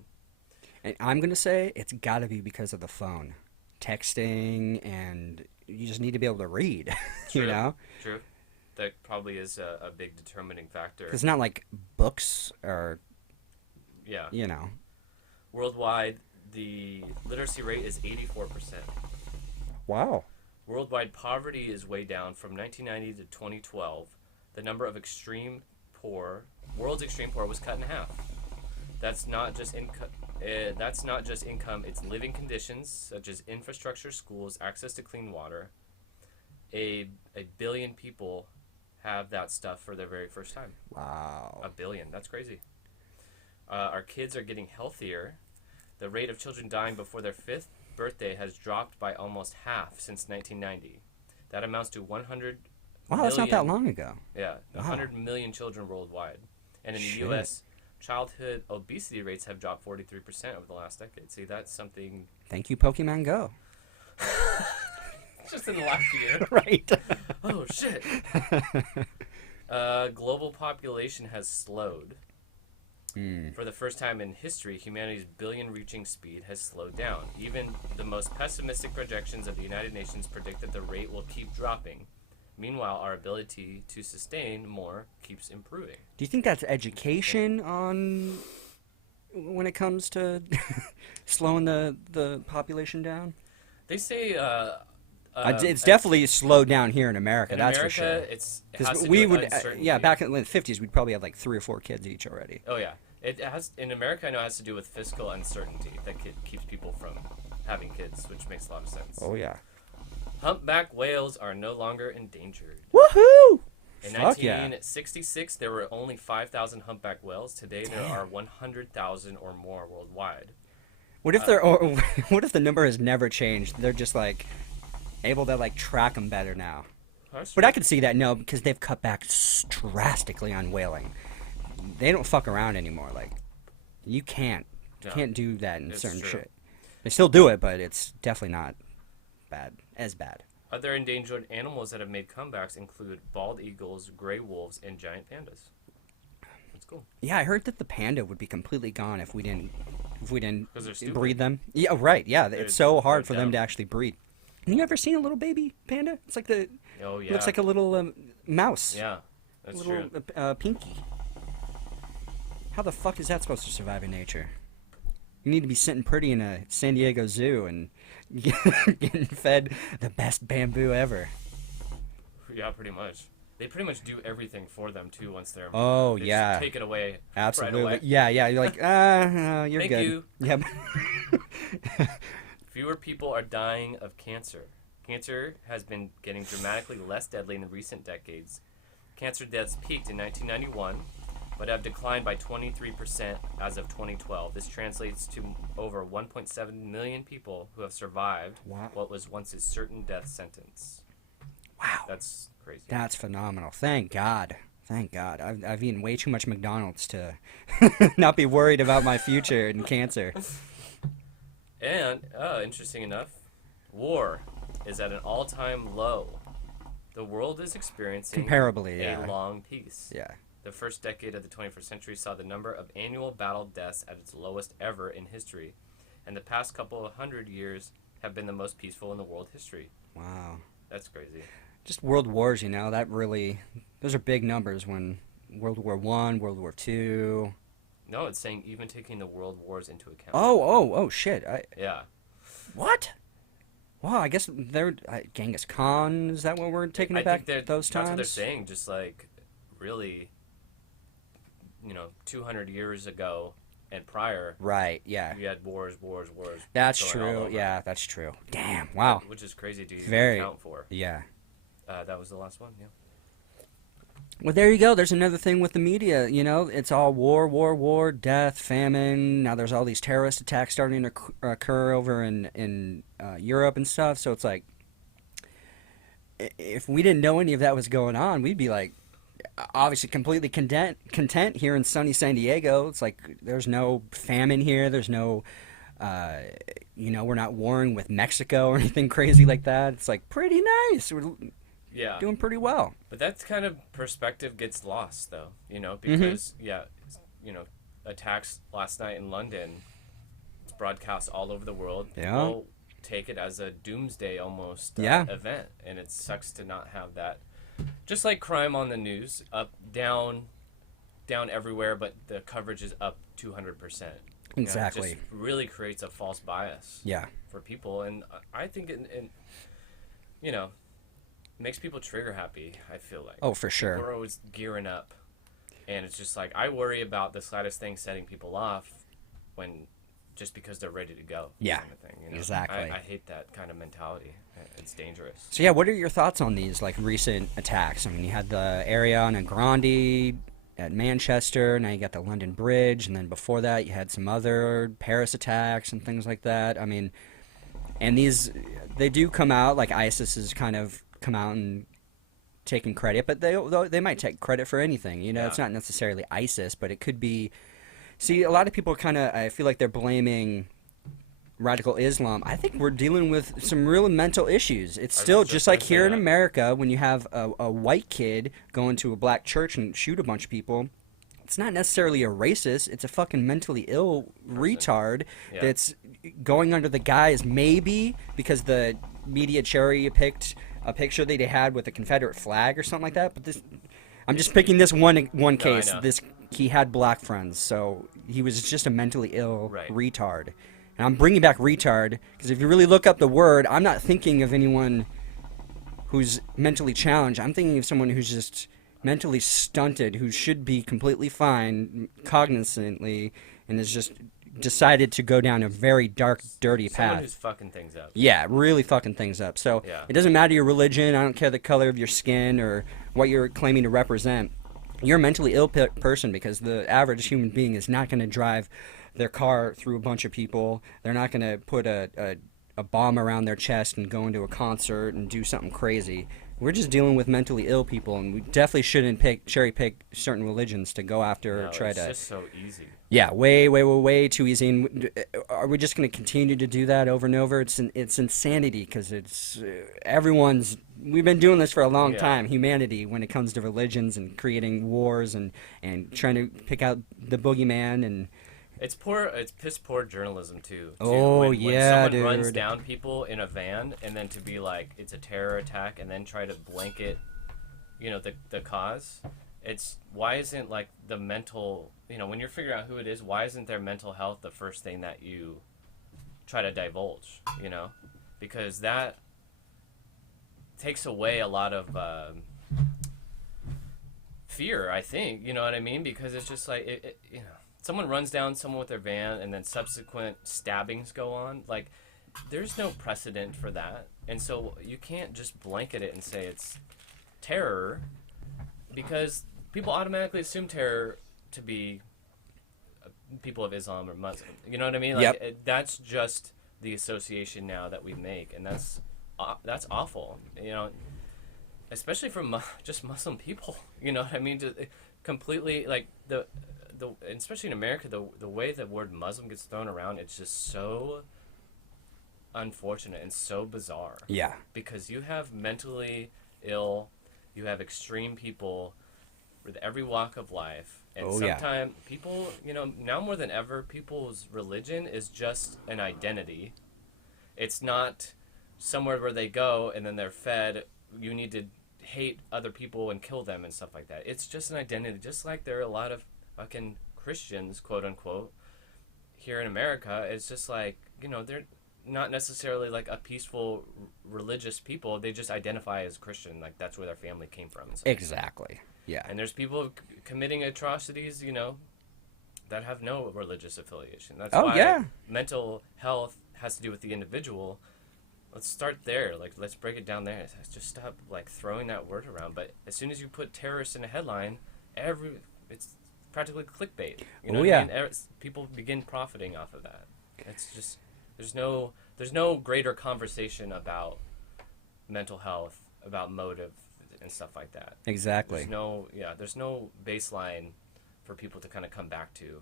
And I'm gonna say it's got to be because of the phone, texting, and you just need to be able to read. You True. know, True. That probably is a big determining factor. it's not like books or Yeah. you know. Worldwide, the literacy rate is 84%. Wow. Worldwide poverty is way down from 1990 to 2012. The number of world's extreme poor was cut in half. That's not just income. It's living conditions such as infrastructure, schools, access to clean water. A billion people have that stuff for their very first time. Wow. A billion. That's crazy. Our kids are getting healthier. The rate of children dying before their 5th birthday has dropped by almost half since 1990. That amounts to 100 Wow, that's not that million- long ago. Yeah, Wow. 100 million children worldwide. And in the Shit. U.S., childhood obesity rates have dropped 43% over the last decade. See, that's something Thank you, Pokemon Go. just in the last year. Right. Oh, shit. Global population has slowed. For the first time in history, humanity's billion-reaching speed has slowed down. Even the most pessimistic projections of the United Nations predict that the rate will keep dropping. Meanwhile, our ability to sustain more keeps improving. Do you think that's education on when it comes to slowing the population down? They say It's definitely slowed down here in America. in that's America, for sure. it has Because to we do with would, uncertainty. yeah, back in the 50s, we'd probably have like 3 or 4 kids each already. Oh yeah, it has in America. I know it has to do with fiscal uncertainty that keeps people from having kids, which makes a lot of sense. Oh yeah. Humpback whales are no longer endangered. Woohoo! In Fuck yeah. 1966, there were only 5,000 humpback whales. Today, there are 100,000 or more worldwide. What if they're, or what if the number has never changed? They're just like able to like track them better now. But I could see that because they've cut back drastically on whaling. They don't fuck around anymore. Like you can't do that in It's certain true. shit. They still do it, but it's definitely not as bad. Other endangered animals that have made comebacks include bald eagles, gray wolves, and giant pandas. That's cool. Yeah, I heard that the panda would be completely gone if we didn't 'Cause they're stupid. breed them. Yeah, right. Yeah, it's so hard for they're them to dumb. actually breed. Have you ever seen a little baby panda? It's like Oh yeah. looks like a little mouse. Yeah, that's little true. pinky. How the fuck is that supposed to survive in nature? You need to be sitting pretty in a San Diego zoo and getting fed the best bamboo ever. Yeah, pretty much. They pretty much do everything for them too once they're. Oh, they yeah. Just take it away. Absolutely. Right away. Yeah. You're like, you're Thank good. you. Yep. Fewer people are dying of cancer. Cancer has been getting dramatically less deadly in recent decades. Cancer deaths peaked in 1991, but have declined by 23% as of 2012. This translates to over 1.7 million people who have survived Wow. what was once a certain death sentence. Wow. That's crazy. That's phenomenal. Thank God. Thank God. I've eaten way too much McDonald's to not be worried about my future and cancer. And, interesting enough, war is at an all-time low. The world is experiencing Comparably, a yeah. long peace. Yeah. The first decade of the 21st century saw the number of annual battle deaths at its lowest ever in history, and the past couple of 100 years have been the most peaceful in the world history. Wow. That's crazy. Just world wars, that really, those are big numbers when World War I, World War II. No, it's saying even taking the world wars into account. Oh, shit. Yeah. What? Wow, I guess they're Genghis Khan. Is that what we're taking it back those times? That's what they're saying. Just like, really, 200 years ago and prior. Right. Yeah. You had wars. That's going all true. over. Yeah, that's true. Damn. Wow. Which is crazy to Very. account for. Yeah. That was the last one. Yeah. Well, there you go. There's another thing with the media. It's all war, death, famine. Now there's all these terrorist attacks starting to occur over in Europe and stuff. So it's like, if we didn't know any of that was going on, we'd be like, obviously completely content here in sunny San Diego. It's like there's no famine here. There's no, we're not warring with Mexico or anything crazy like that. It's like pretty nice. We're doing pretty well. But that kind of perspective gets lost, though, because, attacks last night in London, it's broadcast all over the world. People take it as a doomsday almost event, and it sucks to not have that. Just like crime on the news, up, down everywhere, but the coverage is up 200%. Exactly. It just really creates a false bias for people, and I think it makes people trigger happy, I feel like. Oh, for sure. We're always gearing up, and it's just like, I worry about the slightest thing setting people off just because they're ready to go. Yeah, kind of thing, exactly. I hate that kind of mentality. It's dangerous. So, what are your thoughts on these, recent attacks? I mean, you had the Ariana Grande at Manchester, now you got the London Bridge, and then before that you had some other Paris attacks and things like that. I mean, and they do come out, like ISIS has kind of come out and taken credit, but they might take credit for anything. It's not necessarily ISIS, but it could be. See, a lot of people I feel like they're blaming radical Islam. I think we're dealing with some real mental issues. It's still just like here in America, when you have a white kid go into a black church and shoot a bunch of people, it's not necessarily a racist. It's a fucking mentally ill retard that's going under the guise, maybe because the media cherry-picked a picture that they had with a Confederate flag or something like that. But I'm just picking this one case. He had black friends, so he was just a mentally ill retard. And I'm bringing back retard because if you really look up the word, I'm not thinking of anyone who's mentally challenged. I'm thinking of someone who's just mentally stunted, who should be completely fine cognizantly, and has just decided to go down a very dark, dirty path. Someone who's fucking things up. Yeah, really fucking things up. So it doesn't matter your religion. I don't care the color of your skin or what you're claiming to represent. You're a mentally ill person, because the average human being is not going to drive their car through a bunch of people. They're not going to put a bomb around their chest and go into a concert and do something crazy. We're just dealing with mentally ill people, and we definitely shouldn't cherry pick certain religions to go after or try to. It's just so easy. Yeah, way too easy. And are we just going to continue to do that over and over? It's insanity, because we've been doing this for a long time, humanity, when it comes to religions and creating wars and trying to pick out the boogeyman. And it's piss poor journalism too. Oh, when yeah, someone runs dude. down people in a van, and then to be like, it's a terror attack, and then try to blanket, the cause. It's, why isn't like the mental, when you're figuring out who it is, why isn't their mental health the first thing that you try to divulge? Because that takes away a lot of fear, I think. You know what I mean? Because it's just like someone runs down someone with their van, and then subsequent stabbings go on. Like, there's no precedent for that, and so you can't just blanket it and say it's terror, because people automatically assume terror to be people of Islam or Muslim. You know what I mean? Like, that's just the association now that we make, and that's awful. especially from just Muslim people. You know what I mean? Just completely like the especially in America, the way the word Muslim gets thrown around, it's just so unfortunate and so bizarre. Yeah. Because you have mentally ill, you have extreme people with every walk of life, and sometimes people, you know, now more than ever, people's religion is just an identity. It's not somewhere where they go and then they're fed, you need to hate other people and kill them and stuff like that. It's just an identity, just like there are a lot of fucking Christians, quote unquote, here in America. It's just like, you know, they're not necessarily like a peaceful religious people. They just identify as Christian, like that's where their family came from. Exactly. Yeah. And there's people committing atrocities, you know, that have no religious affiliation. That's why mental health has to do with the individual. Let's start there. Like, let's break it down there. Just stop like throwing that word around. But as soon as you put terrorists in a headline, it's practically clickbait. You know what I mean? People begin profiting off of that. It's just there's no greater conversation about mental health, about motive and stuff like that. Exactly. There's no baseline for people to kind of come back to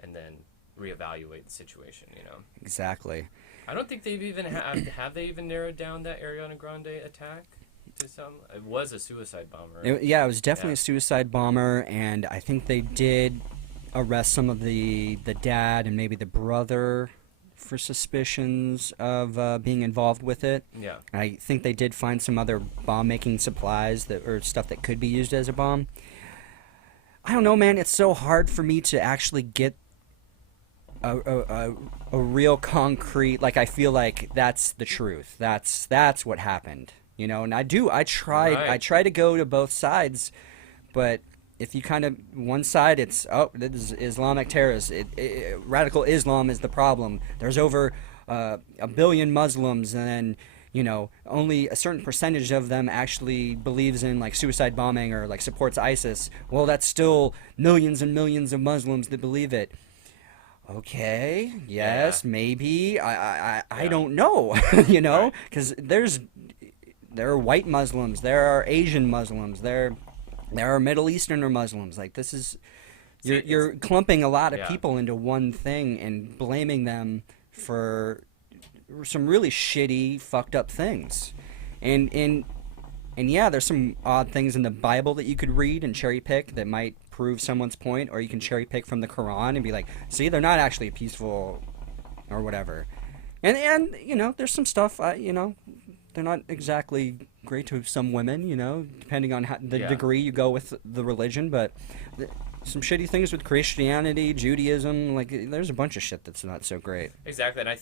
and then reevaluate the situation, you know. Exactly. I don't think they've even have they even narrowed down that Ariana Grande attack to some. It was a suicide bomber. It was definitely a suicide bomber, and I think they did arrest some of the dad and maybe the brother for suspicions of being involved with it. Yeah. I think they did find some other bomb-making supplies or stuff that could be used as a bomb. I don't know, man. It's so hard for me to actually get a real concrete, like, I feel like that's the truth. That's what happened, you know. And I try to go to both sides, but if you kind of one side, it's this is Islamic terrorists. Radical Islam is the problem. There's over 1 billion Muslims, and then, you know, only a certain percentage of them actually believes in like suicide bombing or like supports ISIS. Well, that's still millions and millions of Muslims that believe it. Okay, yes, maybe. I don't know, you know, because there are white Muslims, there are Asian Muslims, there are Middle Eastern Muslims. Like, this is you're clumping a lot of people into one thing and blaming them for some really shitty, fucked up things. And yeah, there's some odd things in the Bible that you could read and cherry pick that might prove someone's point, or you can cherry pick from the Quran and be like, see, they're not actually peaceful or whatever. And you know, there's some stuff, you know, they're not exactly great to some women, you know, depending on the degree you go with the religion, but some shitty things with Christianity, Judaism, like, there's a bunch of shit that's not so great. Exactly, and I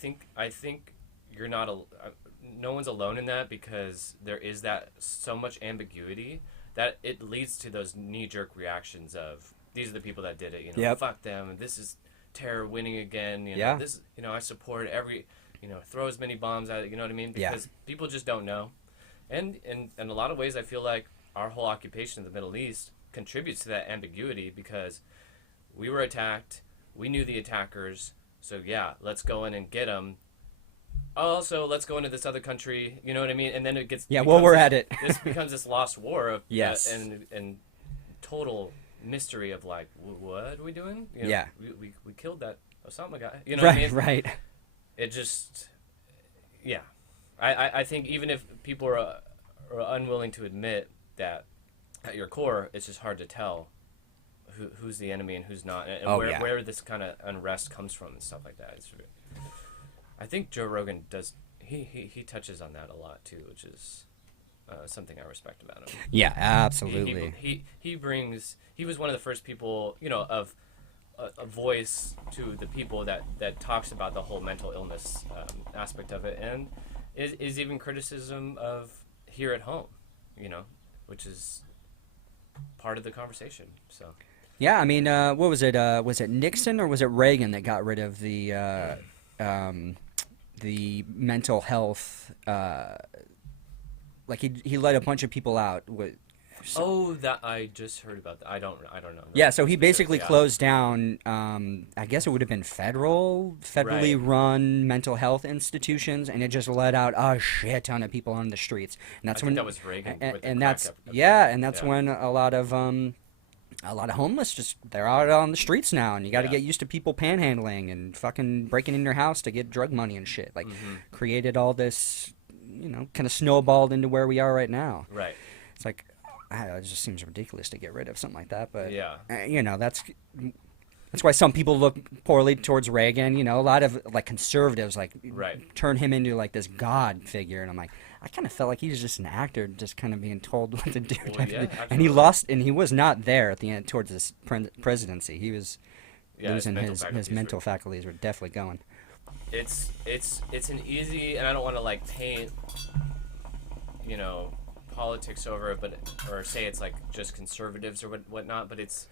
think you're not no one's alone in that, because there is that so much ambiguity that it leads to those knee-jerk reactions of, these are the people that did it, you know, fuck them, and this is terror winning again, you know, this, you know, I support every, you know, throw as many bombs at it, you know what I mean? Because people just don't know. And in a lot of ways, I feel like our whole occupation in the Middle East contributes to that ambiguity, because we were attacked, we knew the attackers, so yeah, let's go in and get them. Also, let's go into this other country, you know what I mean? And then it gets... we're at it. This becomes this lost war of... and total mystery of, like, what are we doing? You know, we killed that Osama guy. You know what I mean? Right. It just... Yeah. I think even if people are unwilling to admit that at your core, it's just hard to tell who's the enemy and who's not, and where this kind of unrest comes from and stuff like that. I think Joe Rogan does. He touches on that a lot too, which is something I respect about him. Yeah, absolutely. He brings. He was one of the first people, you know, of a voice to the people that talks about the whole mental illness aspect of it, and is even criticism of here at home, you know, which is part of the conversation. So. Yeah, I mean, what was it? Was it Nixon or was it Reagan that got rid of the mental health? Like, he let a bunch of people out Oh, that I just heard about that. I don't know. Yeah, so he Specifics, basically yeah. closed down. I guess it would have been federally Right. run mental health institutions, and it just let out a shit ton of people on the streets. And that's I when think that was Reagan. and, with the and crack that's epidemic. yeah, and that's Yeah. when a lot of homeless just they're out on the streets now, and you got to Yeah. get used to people panhandling and fucking breaking in your house to get drug money and shit. Like created all this, kind of snowballed into where we are right now. Right. It's like, it just seems ridiculous to get rid of something like that. But Yeah. that's why some people look poorly towards Reagan. A lot of like conservatives Right. turn him into like this god figure, and I'm like, I kind of felt like he was just an actor, just kind of being told what to do. Well, type of yeah, thing. And absolutely. he lost, and he was not there at the end towards his presidency. He was Yeah, losing mental his faculties mental were- faculties were definitely going. It's an easy, and I don't want to like paint, politics over it, or say it's like just conservatives or whatnot, but it's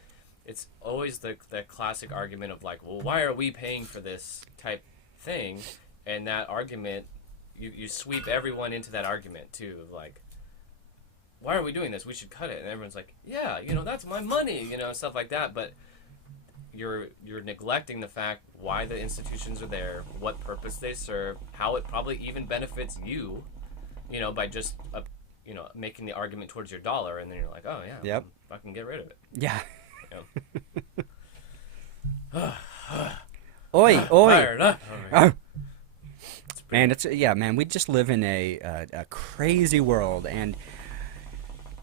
always the classic argument of like, well, why are we paying for this type thing? And that argument, you sweep everyone into that argument too, of like, why are we doing this? We should cut it. And everyone's like, yeah, that's my money, stuff like that. But you're neglecting the fact why the institutions are there, what purpose they serve, how it probably even benefits you, by just making the argument towards your dollar, and then you're like, oh yeah, Yep. fucking get rid of it. Yeah. You know? Oi, oi. Fired up. Oh. Man, man. We just live in a crazy world, and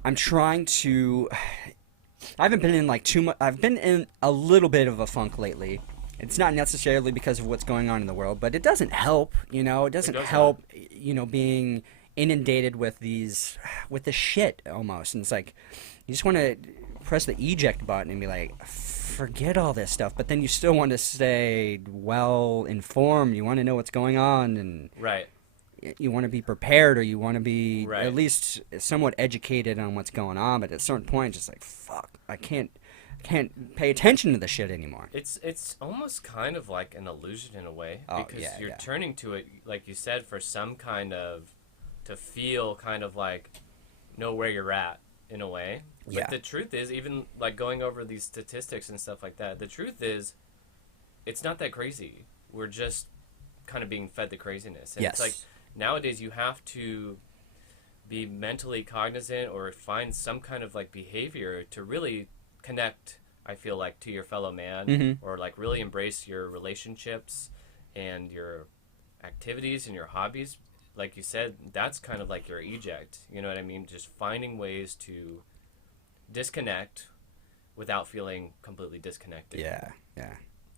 I'm trying to. I haven't been in like too much. I've been in a little bit of a funk lately. It's not necessarily because of what's going on in the world, but it doesn't help. It doesn't does help. Being inundated with this shit almost, and it's like you just want to press the eject button and be like, forget all this stuff. But then you still want to stay well informed. You want to know what's going on, and Right. you want to be prepared, or you want to be Right. at least somewhat educated on what's going on. But at a certain point, just like, fuck, I can't pay attention to the shit anymore. It's almost kind of like an illusion in a way, Oh, because yeah, you're yeah. turning to it, like you said, for some kind of, to feel kind of like know where you're at in a way. But Yeah. the truth is, even like going over these statistics and stuff like that, the truth is, it's not that crazy. We're just kind of being fed the craziness. And Yes. it's like nowadays you have to be mentally cognizant or find some kind of like behavior to really connect, I feel like, to your fellow man, Mhm. or like really embrace your relationships and your activities and your hobbies. Like you said, that's kind of like your eject. You know what I mean? Just finding ways to disconnect without feeling completely disconnected. Yeah.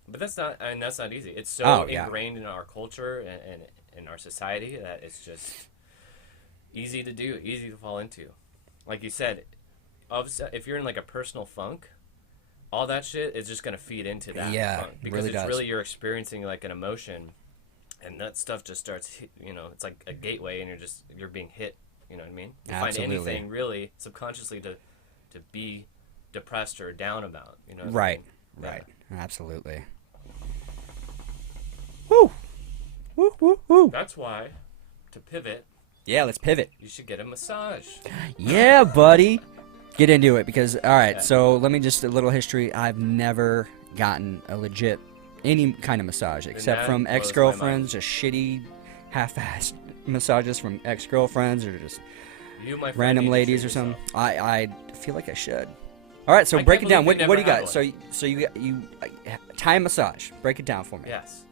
But that's not easy. It's so Oh, yeah. ingrained in our culture and in our society that it's just easy to do, easy to fall into. Like you said, obviously, if you're in like a personal funk, all that shit is just gonna feed into that Yeah, funk, it because really it's does. really you're experiencing like an emotion, and that stuff just starts. It's like a gateway, and you're being hit. You know what I mean? You Absolutely. find anything really subconsciously to be depressed or down about. You know? What I Right. mean? Yeah. Right. Absolutely. Woo. Woo. Woo. Woo. That's why, to pivot, Yeah. Let's pivot. you should get a massage. Yeah, buddy. Get into it, because all right. Yeah. So let me just a little history. I've never gotten a legit any kind of massage except that from blows my ex-girlfriends, just shitty, half-assed massages from ex-girlfriends, or just You, my friend, random need to ladies treat or something. yourself. I feel like I should. All right, so I break can't it down. believe What we do you never got? had So you Thai massage. Break it down for me. Yes.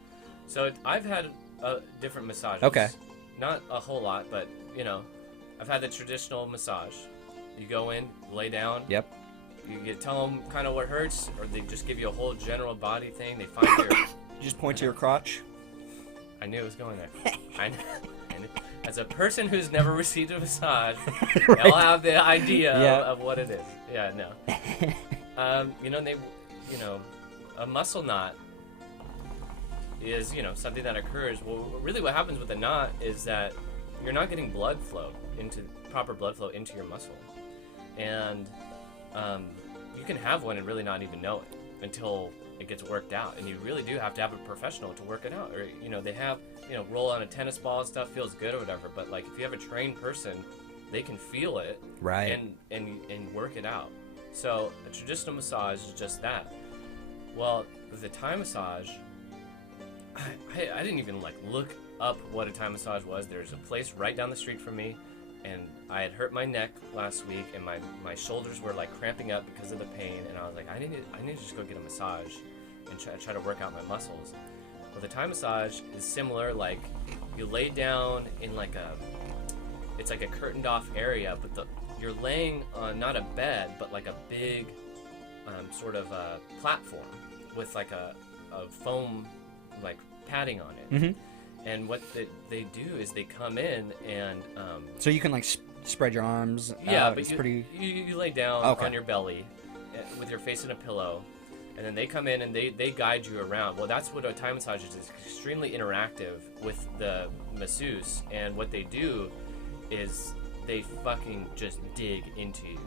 So I've had different massages. Okay. Not a whole lot, but I've had the traditional massage. You go in, lay down. Yep. You tell them kind of what hurts, or they just give you a whole general body thing. They find your. You just point to your crotch. I knew it was going there. I knew. As a person who's never received a massage, Right. they'll have the idea Yeah. of what it is. Yeah, no. A muscle knot is, something that occurs. Well, really what happens with a knot is that you're not getting proper blood flow into your muscle. And you can have one and really not even know it until it gets worked out. And you really do have to have a professional to work it out. Or, they have, roll on a tennis ball and stuff, feels good or whatever. But, like, if you have a trained person they can feel it Right. and work it out. So a traditional massage is just that. Well, with the Thai massage, I didn't even like look up what a Thai massage was. There's a place right down the street from me, and I had hurt my neck last week, and my shoulders were like cramping up because of the pain, and I was like, I need to just go get a massage and try to work out my muscles. Well, the Thai massage is similar. Like, you lay down in like it's like a curtained off area, but you're laying on not a bed, but like a big sort of a platform with like a foam like padding on it. Mm-hmm. And what they do is they come in and So you can like spread your arms. yeah, out. but It's pretty. you lay down Okay. on your belly with your face in a pillow, and then they come in and they guide you around. Well, that's what a Thai massage is. It's extremely interactive with the masseuse, and what they do is they fucking just dig into you.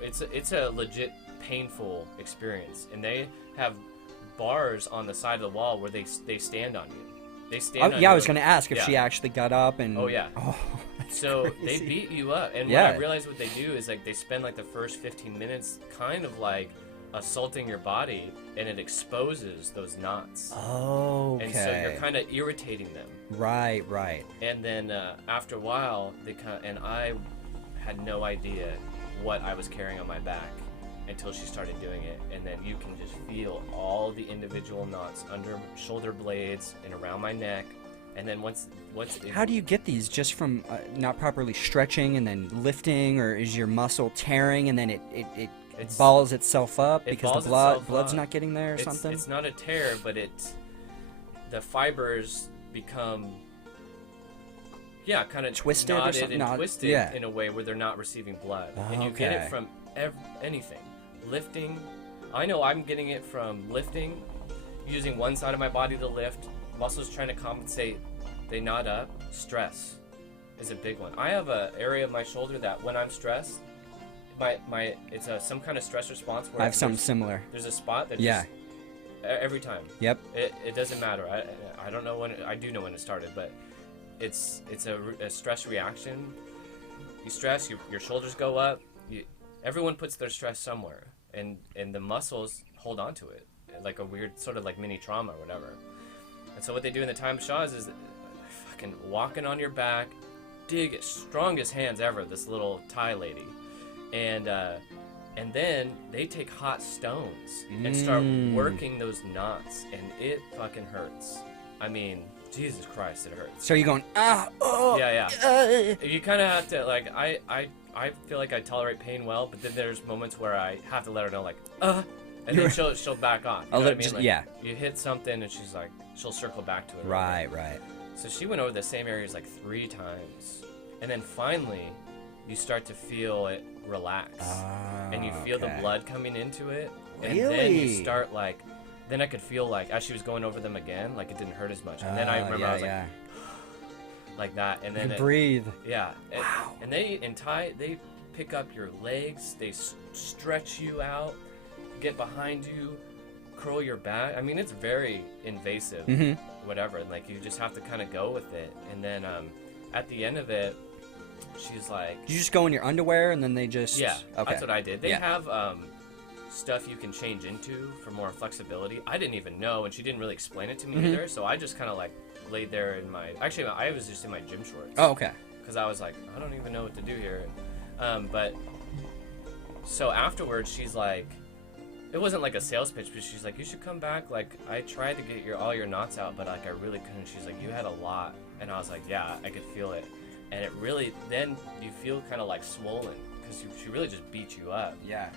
It's a legit painful experience, and they have bars on the side of the wall where they stand on you. They stand on Yeah, you I was gonna ask if yeah. she actually got up and. Oh, yeah. Oh, that's So crazy. they beat you up, and Yeah. what I realized what they do is like they spend like the first 15 minutes kind of like assaulting your body, and it exposes those knots. Oh, okay. And so you're kind of irritating them. Right. And then after a while, and I had no idea what I was carrying on my back until she started doing it, and then you can just feel all the individual knots under shoulder blades and around my neck, and then once How do you get these? Just from not properly stretching and then lifting, or is your muscle tearing and then it It's- balls itself up it because balls the blood's itself up. not getting there or something? It's not a tear, but the fibers become kind of Twisted or knotted something? and twisted Yeah. in a way where they're not receiving blood, and you get Okay. it from anything. Lifting, I know I'm getting it from lifting, using one side of my body to lift, muscles trying to compensate, they knot up. Stress is a big one. I have a area of my shoulder that when I'm stressed, it's some kind of stress response where I have something similar. there's a spot that Yeah. just every time. Yep. It doesn't matter. I don't know when I do know when it started, but it's a stress reaction. You stress, your shoulders go up. Everyone puts their stress somewhere, and the muscles hold on to it like a weird sort of like mini trauma or whatever. And so what they do in the Thai massage is fucking walking on your back, dig it, strongest hands ever. This little Thai lady, and then they take hot stones and start working those knots, and it fucking hurts. I mean, Jesus Christ, it hurts. So you're going, oh, Yeah. You kind of have to, like, I feel like I tolerate pain well, but then there's moments where I have to let her know, like, and then she'll back on. You know what I mean? Like, yeah. You hit something, and she's like, she'll circle back to it. Right. So she went over the same areas like 3 times, and then finally, you start to feel it relax, and you feel the blood coming into it, and then you Really? start like, then I could feel like as she was going over them again, like it didn't hurt as much, and then I remember I was like that, and then breathe. yeah, and they in Thai they pick up your legs, they stretch you out, get behind you, curl your back. I mean, it's very invasive, whatever, and like you just have to kind of go with it, and then at the end of it, she's like, You just go in your underwear and then they just. yeah, Okay. that's what I did. They Yeah. have stuff you can change into for more flexibility. I didn't even know, and she didn't really explain it to me either. So I just kind of like laid there in my. Actually, I was just in my gym shorts. Oh, okay. Because I was like, I don't even know what to do here. But so afterwards, she's like, it wasn't like a sales pitch, but she's like, you should come back. Like, I tried to get all your knots out, but like I really couldn't. She's like, you had a lot, and I was like, yeah, I could feel it. And it really, then you feel kind of like swollen because she really just beat you up. Yeah.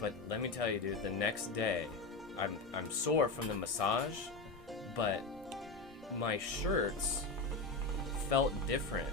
But let me tell you, dude, the next day, I'm sore from the massage, but my shirts felt different,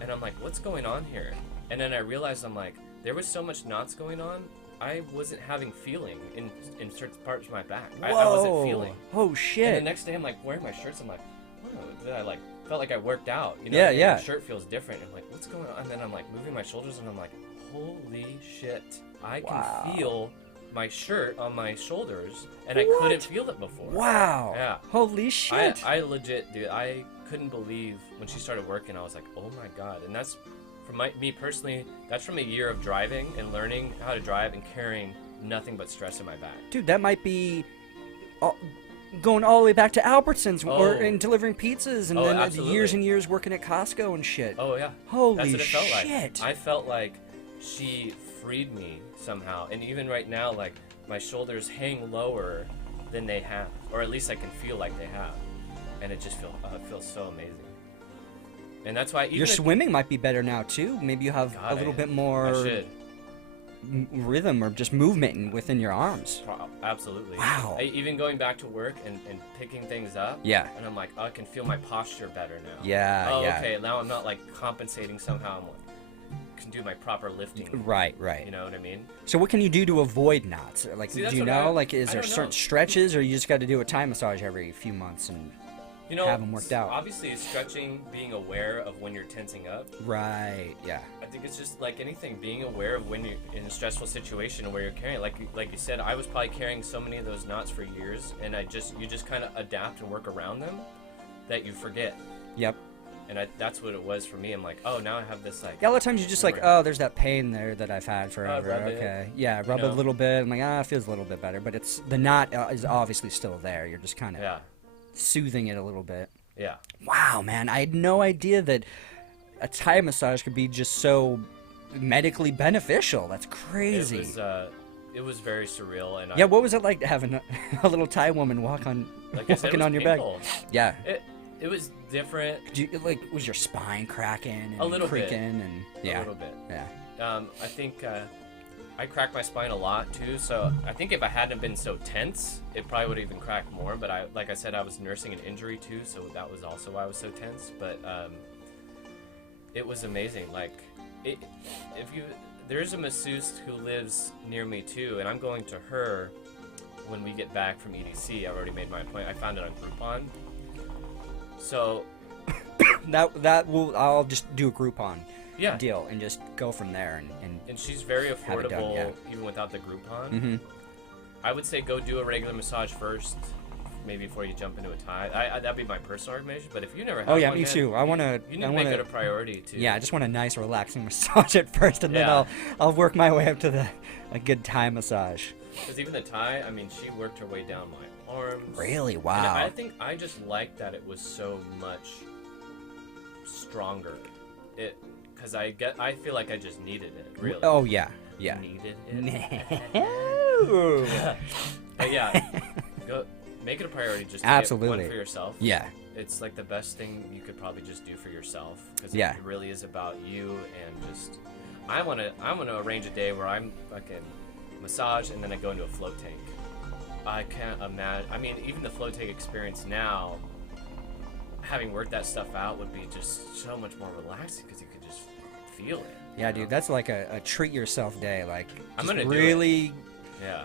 and I'm like, what's going on here? And then I realized I'm like, there was so much knots going on, I wasn't having feeling in certain parts of my back. I wasn't feeling. Oh shit. And the next day, I'm like wearing my shirts. I'm like, whoa, then I like felt like I worked out. You know? Yeah, and yeah. The shirt feels different. I'm like, what's going on? And then I'm like moving my shoulders, and I'm like, holy shit! I can feel my shirt on my shoulders, and I couldn't feel it before. Wow. Yeah. Holy shit. I legit, dude. I couldn't believe when she started working. I was like, oh my god! And that's me personally, that's from a year of driving and learning how to drive and carrying nothing but stress in my back. Dude, that might be going all the way back to Albertsons and delivering pizzas and then absolutely. years and years working at Costco and shit. Oh yeah. Holy That's what it felt shit. like. I felt like she freed me somehow. And even right now, like, my shoulders hang lower than they have. Or at least I can feel like they have. And it just feels so amazing. And that's why even Your swimming might be better now too. Maybe you have a little bit more I should. rhythm or just movement within your arms. Absolutely. Wow. Even going back to work and picking things up. Yeah. And I'm like, oh, I can feel my posture better now. Yeah, Oh, yeah. okay. Now I'm not like compensating somehow. I'm like, can do my proper lifting. Right. You know what I mean? So what can you do to avoid knots? Like, See, do that's you what know? I- Like, is I there don't certain know. stretches, or you just got to do a Thai massage every few months and You know, have 'em worked out? Obviously, stretching, being aware of when you're tensing up. right? Yeah. I think it's just like anything, being aware of when you're in a stressful situation where you're carrying. Like you said, I was probably carrying so many of those knots for years, and you just kind of adapt and work around them that you forget. Yep. And that's what it was for me. I'm like, oh, now I have this like. Yeah, a lot of times you're just like, Right. oh, there's that pain there that I've had forever. rub it, Okay. Yeah, rub it a know. little bit. I'm like, it feels a little bit better, but it's the knot is obviously still there. You're just kind of Yeah. soothing it a little bit. Yeah. Wow, man, I had no idea that a Thai massage could be just so medically beneficial. That's crazy. It was very surreal, and Yeah, what was it like having a little Thai woman walking like I said, it walking was on your painful. back? Yeah. It was different. Did you, like, was your spine cracking and A little bit. creaking and A little bit. yeah. I think I cracked my spine a lot too, so I think if I hadn't been so tense, it probably would have even cracked more. But like I said, I was nursing an injury too, so that was also why I was so tense. But it was amazing. Like, there's a masseuse who lives near me too, and I'm going to her when we get back from EDC. I've already made my appointment. I found it on Groupon. So I'll just do a Groupon yeah. deal and just go from there And she's very Have it done, affordable, yeah. even without the Groupon. mm-hmm. I would say go do a regular massage first, maybe before you jump into a Thai. That'd be my personal recommendation. But if you never had Oh yeah, one, me man, too. I want to. You need to make it a priority too. Yeah, I just want a nice, relaxing massage at first, and then Yeah. I'll work my way up to a good Thai massage. Because even the Thai, I mean, she worked her way down my arms. Really? And Wow. I think I just liked that it was so much stronger. Because I feel like I just needed it. Really. Oh yeah, yeah. Needed it. No. But yeah, go make it a priority. Just to Absolutely. get one for yourself. Yeah. It's like the best thing you could probably just do for yourself, because Yeah. it really is about you. And just I want to arrange a day where I'm fucking massage and then I go into a float tank. I can't imagine. I mean, even the float tank experience now, having worked that stuff out, would be just so much more relaxing because you could just feel it. Yeah, dude, that's like a treat yourself day. Like, I'm just gonna do it. really, Yeah.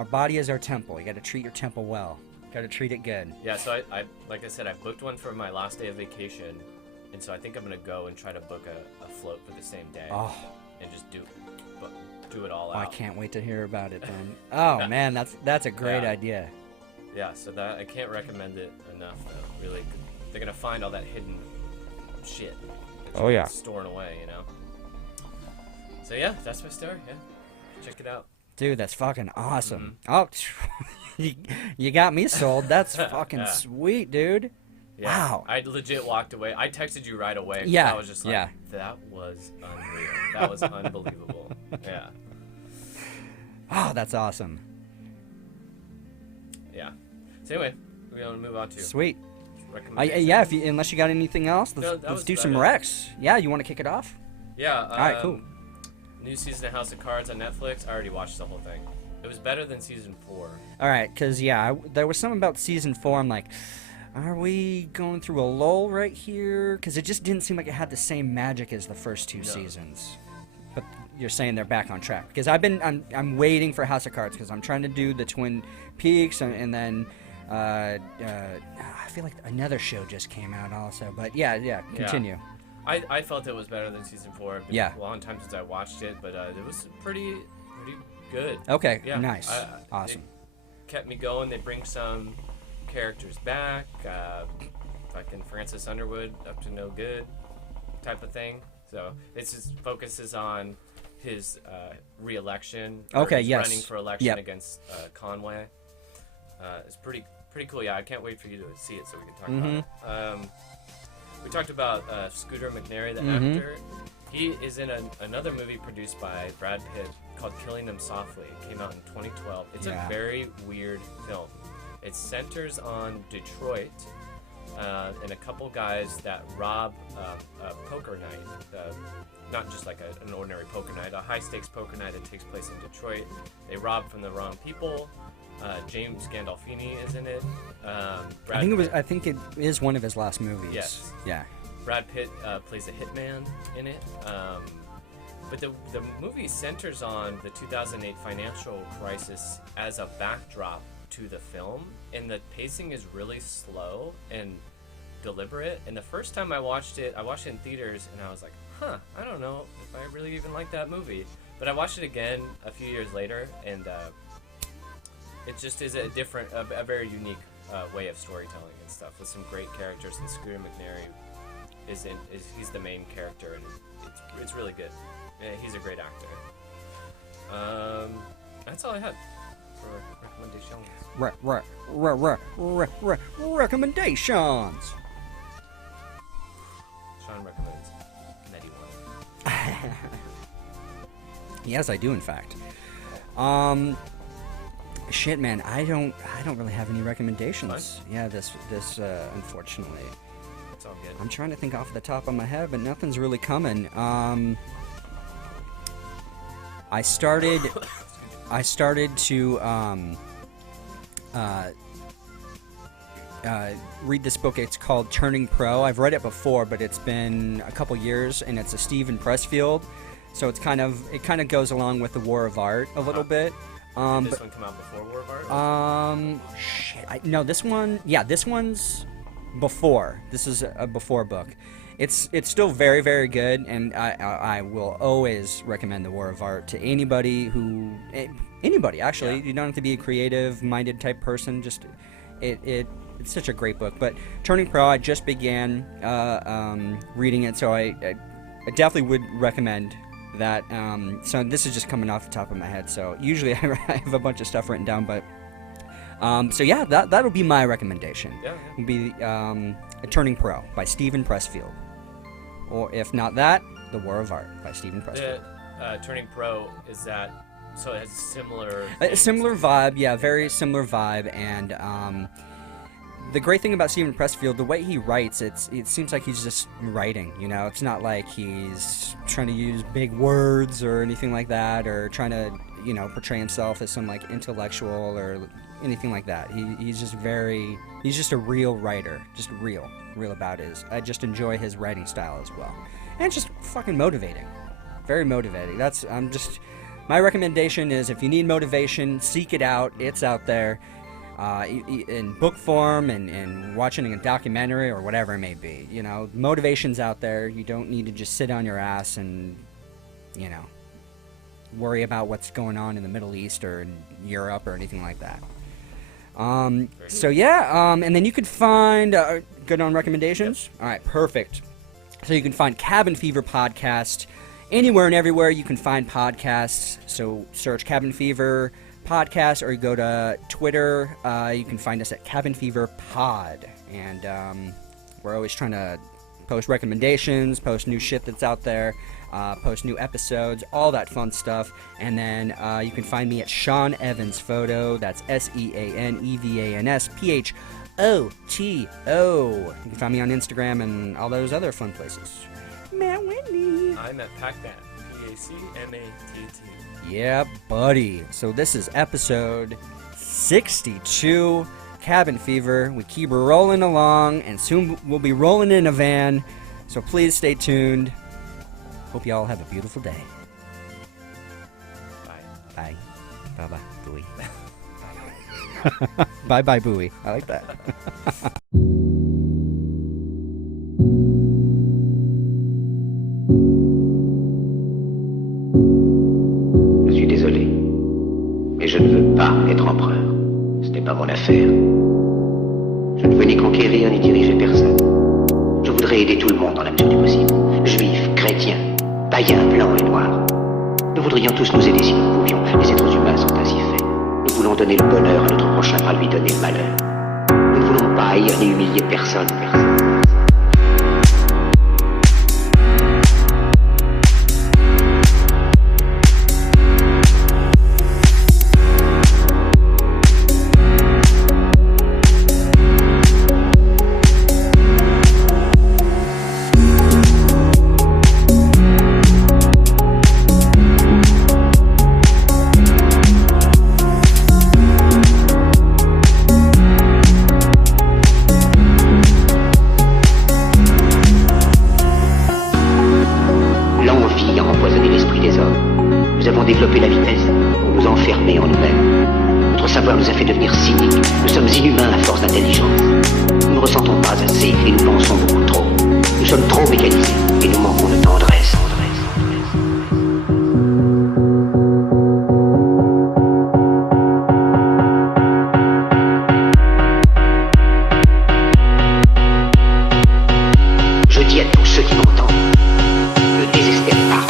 our body is our temple. You got to treat your temple well. Got to treat it good. Yeah, so I like I said, I booked one for my last day of vacation, and so I think I'm gonna go and try to book a float for the same day, Oh, and just do it all I out. can't wait to hear about it then. Oh man, that's a great Yeah. idea. Yeah, so that I can't recommend it enough. Though, really, they're gonna find all that hidden shit. that Oh, you've yeah. been storing away, you know. So yeah, that's my story. Yeah, check it out. Dude, that's fucking awesome. Mm-hmm. Oh, you got me sold. That's fucking Yeah. sweet, dude. Yeah, Wow. I legit walked away. I texted you right away. 'cause Yeah, I was just like, yeah. that was unreal. That was unbelievable. Yeah. Oh, that's awesome. Yeah. So anyway, we're gonna move on to Sweet. recommendations. Yeah, unless you got anything else, No, let's that was do about some it. Rex. Yeah, you want to kick it off? Yeah. All right, cool. New season of House of Cards on Netflix. I already watched the whole thing. It was better than season 4. All right, because, yeah, there was something about season 4. I'm like, are we going through a lull right here? Because it just didn't seem like it had the same magic as the first two seasons. But you're saying they're back on track. Because I'm waiting for House of Cards because I'm trying to do the Twin Peaks and then I feel like another show just came out also. But yeah, continue. I felt it was better than season 4. It's been Yeah. a long time since I watched it, but it was pretty good. Okay, Yeah, nice. I- Awesome. It kept me going. They bring some characters back. Fucking Francis Underwood up to no good type of thing. So it just focuses on his re-election. Okay, He's yes. running for election Yep. against Conway. It's pretty cool. Yeah, I can't wait for you to see it so we can talk about it. We talked about Scooter McNairy, the actor. He is in another movie produced by Brad Pitt called Killing Them Softly. It came out in 2012. It's Yeah. a very weird film. It centers on Detroit and a couple guys that rob a poker night. Not just like an ordinary poker night, a high-stakes poker night that takes place in Detroit. They rob from the wrong people. James Gandolfini is in it. I think it is one of his last movies. Yes. Yeah. Brad Pitt plays a hitman in it. But the movie centers on the 2008 financial crisis as a backdrop to the film, and the pacing is really slow and deliberate. And the first time I watched it in theaters, and I was like, I don't know if I really even like that movie. But I watched it again a few years later, and it just is a very unique way of storytelling and stuff, with some great characters. And Scooter McNairy he's the main character, and it's really good. Yeah, he's a great actor. That's all I had for recommendations. Recommendations. Sean recommends Nutty One. Yes, I do, in fact. Shit, man, I don't really have any recommendations. Fine. Yeah, this unfortunately. It's all good. I'm trying to think off the top of my head, but nothing's really coming. I started to read this book. It's called Turning Pro. I've read it before, but it's been a couple years, and it's a Stephen Pressfield. So it kind of goes along with the War of Art a little bit. Did this one come out before War of Art? No, this one's before. This is a before book. It's still very, very good, and I will always recommend the War of Art to anybody actually. Yeah. You don't have to be a creative-minded type person. Just it's such a great book. But Turning Pro, I just began reading it, so I definitely would recommend that. So this is just coming off the top of my head. So usually I have a bunch of stuff written down, but so yeah, that'll be my recommendation. Yeah. Would be Turning Pro by Stephen Pressfield, or if not that, The War of Art by Stephen Pressfield. Turning Pro, is that so? It has similar. A similar vibe, yeah, very similar vibe, and the great thing about Stephen Pressfield, the way he writes, it seems like he's just writing, you know? It's not like he's trying to use big words or anything like that, or trying to, you know, portray himself as some, like, intellectual or anything like that. He's just a real writer, just real about his. I just enjoy his writing style as well. And it's just fucking motivating. Very motivating. My recommendation is, if you need motivation, seek it out. It's out there. In book form and watching a documentary or whatever it may be. You know, motivation's out there. You don't need to just sit on your ass and, you know, worry about what's going on in the Middle East or in Europe or anything like that. So yeah, and then you could find, good on recommendations? Yep. All right, perfect. So you can find Cabin Fever Podcast anywhere and everywhere you can find podcasts. So search Cabin Fever Podcast, or you go to Twitter. You can find us at Cabin Fever Pod, and we're always trying to post recommendations, post new shit that's out there, post new episodes, all that fun stuff. And then you can find me at Sean Evans Photo. That's SeanEvansPhoto. You can find me on Instagram and all those other fun places. Matt Whitney. I'm at Pacmat. PACMATT. Yeah, buddy. So this is episode 62, Cabin Fever. We keep rolling along, and soon we'll be rolling in a van. So please stay tuned. Hope y'all have a beautiful day. Bye. Bye. Bye-bye, Bowie. Bye-bye, Bowie. I like that. Je suis désolé, mais je ne veux pas être empereur. Ce n'est pas mon affaire. Je ne veux ni conquérir ni diriger personne. Je Je voudrais aider tout le monde dans la mesure du possible. Juifs, chrétiens, païens, blancs et noirs. Nous voudrions tous nous aider si nous pouvions. Les êtres humains sont ainsi faits. Nous voulons donner le bonheur à notre prochain, pas lui donner le malheur. Nous ne voulons pas haïr ni humilier personne. L'envie a empoisonné l'esprit des hommes. Nous avons développé la vitesse pour nous enfermer en nous-mêmes. Notre savoir nous a fait devenir cyniques. Nous sommes inhumains à force d'intelligence. Nous ne ressentons pas assez et nous pensons beaucoup trop. Nous sommes trop mécanisés et nous manquons de tendresse. Je dis à tous ceux qui m'entendent, ne désespère pas.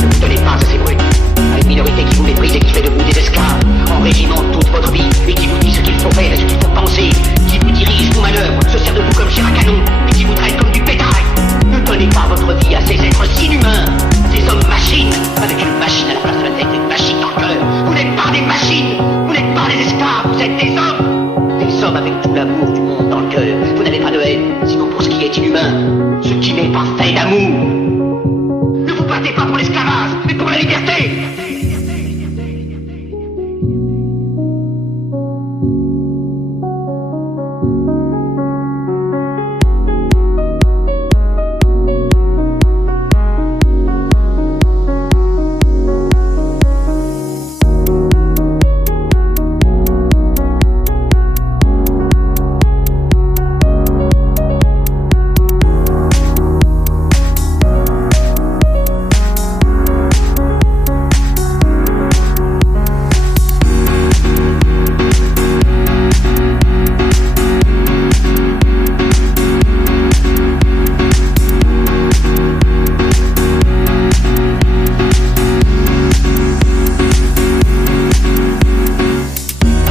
Ne vous donnez pas à ces brutes, à une minorité qui vous méprise et qui fait de vous des esclaves, en régiment toute votre vie, et qui vous dit ce qu'il faut faire et ce qu'il faut penser, qui vous dirige, vous manœuvre, se sert de vous comme chair à canon, et qui vous traite comme du bétail. Ne donnez pas votre vie à ces êtres inhumains, ces hommes machines, avec une machine à la place de la tête et une machine dans le cœur. Vous n'êtes pas des machines, vous n'êtes pas des esclaves, vous êtes des hommes. Des hommes avec tout l'amour du monde dans le cœur. Vous n'avez pas de haine, sinon pour ce qui est inhumain, ce qui n'est pas fait d'amour. Ne vous battez pas pour l'esclavage, mais pour la liberté.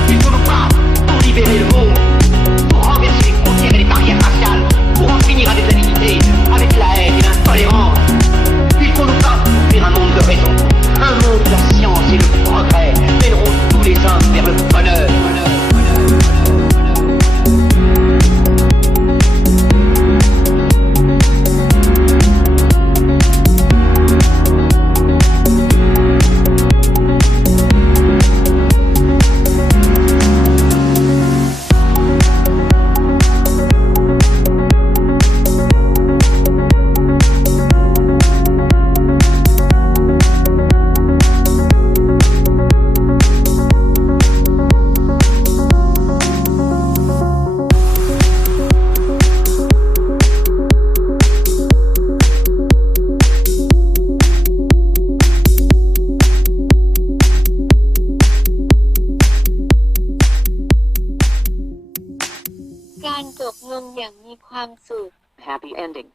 Il faut nous battre pour libérer le monde, pour renverser les frontières et les barrières raciales, pour en finir avec la dignité, avec la haine et l'intolérance. Il faut nous battre pour faire un monde de raison, un monde où la science et le progrès mèneront tous les hommes vers le bonheur.การจบลงอย่างมีความสุข Happy ending.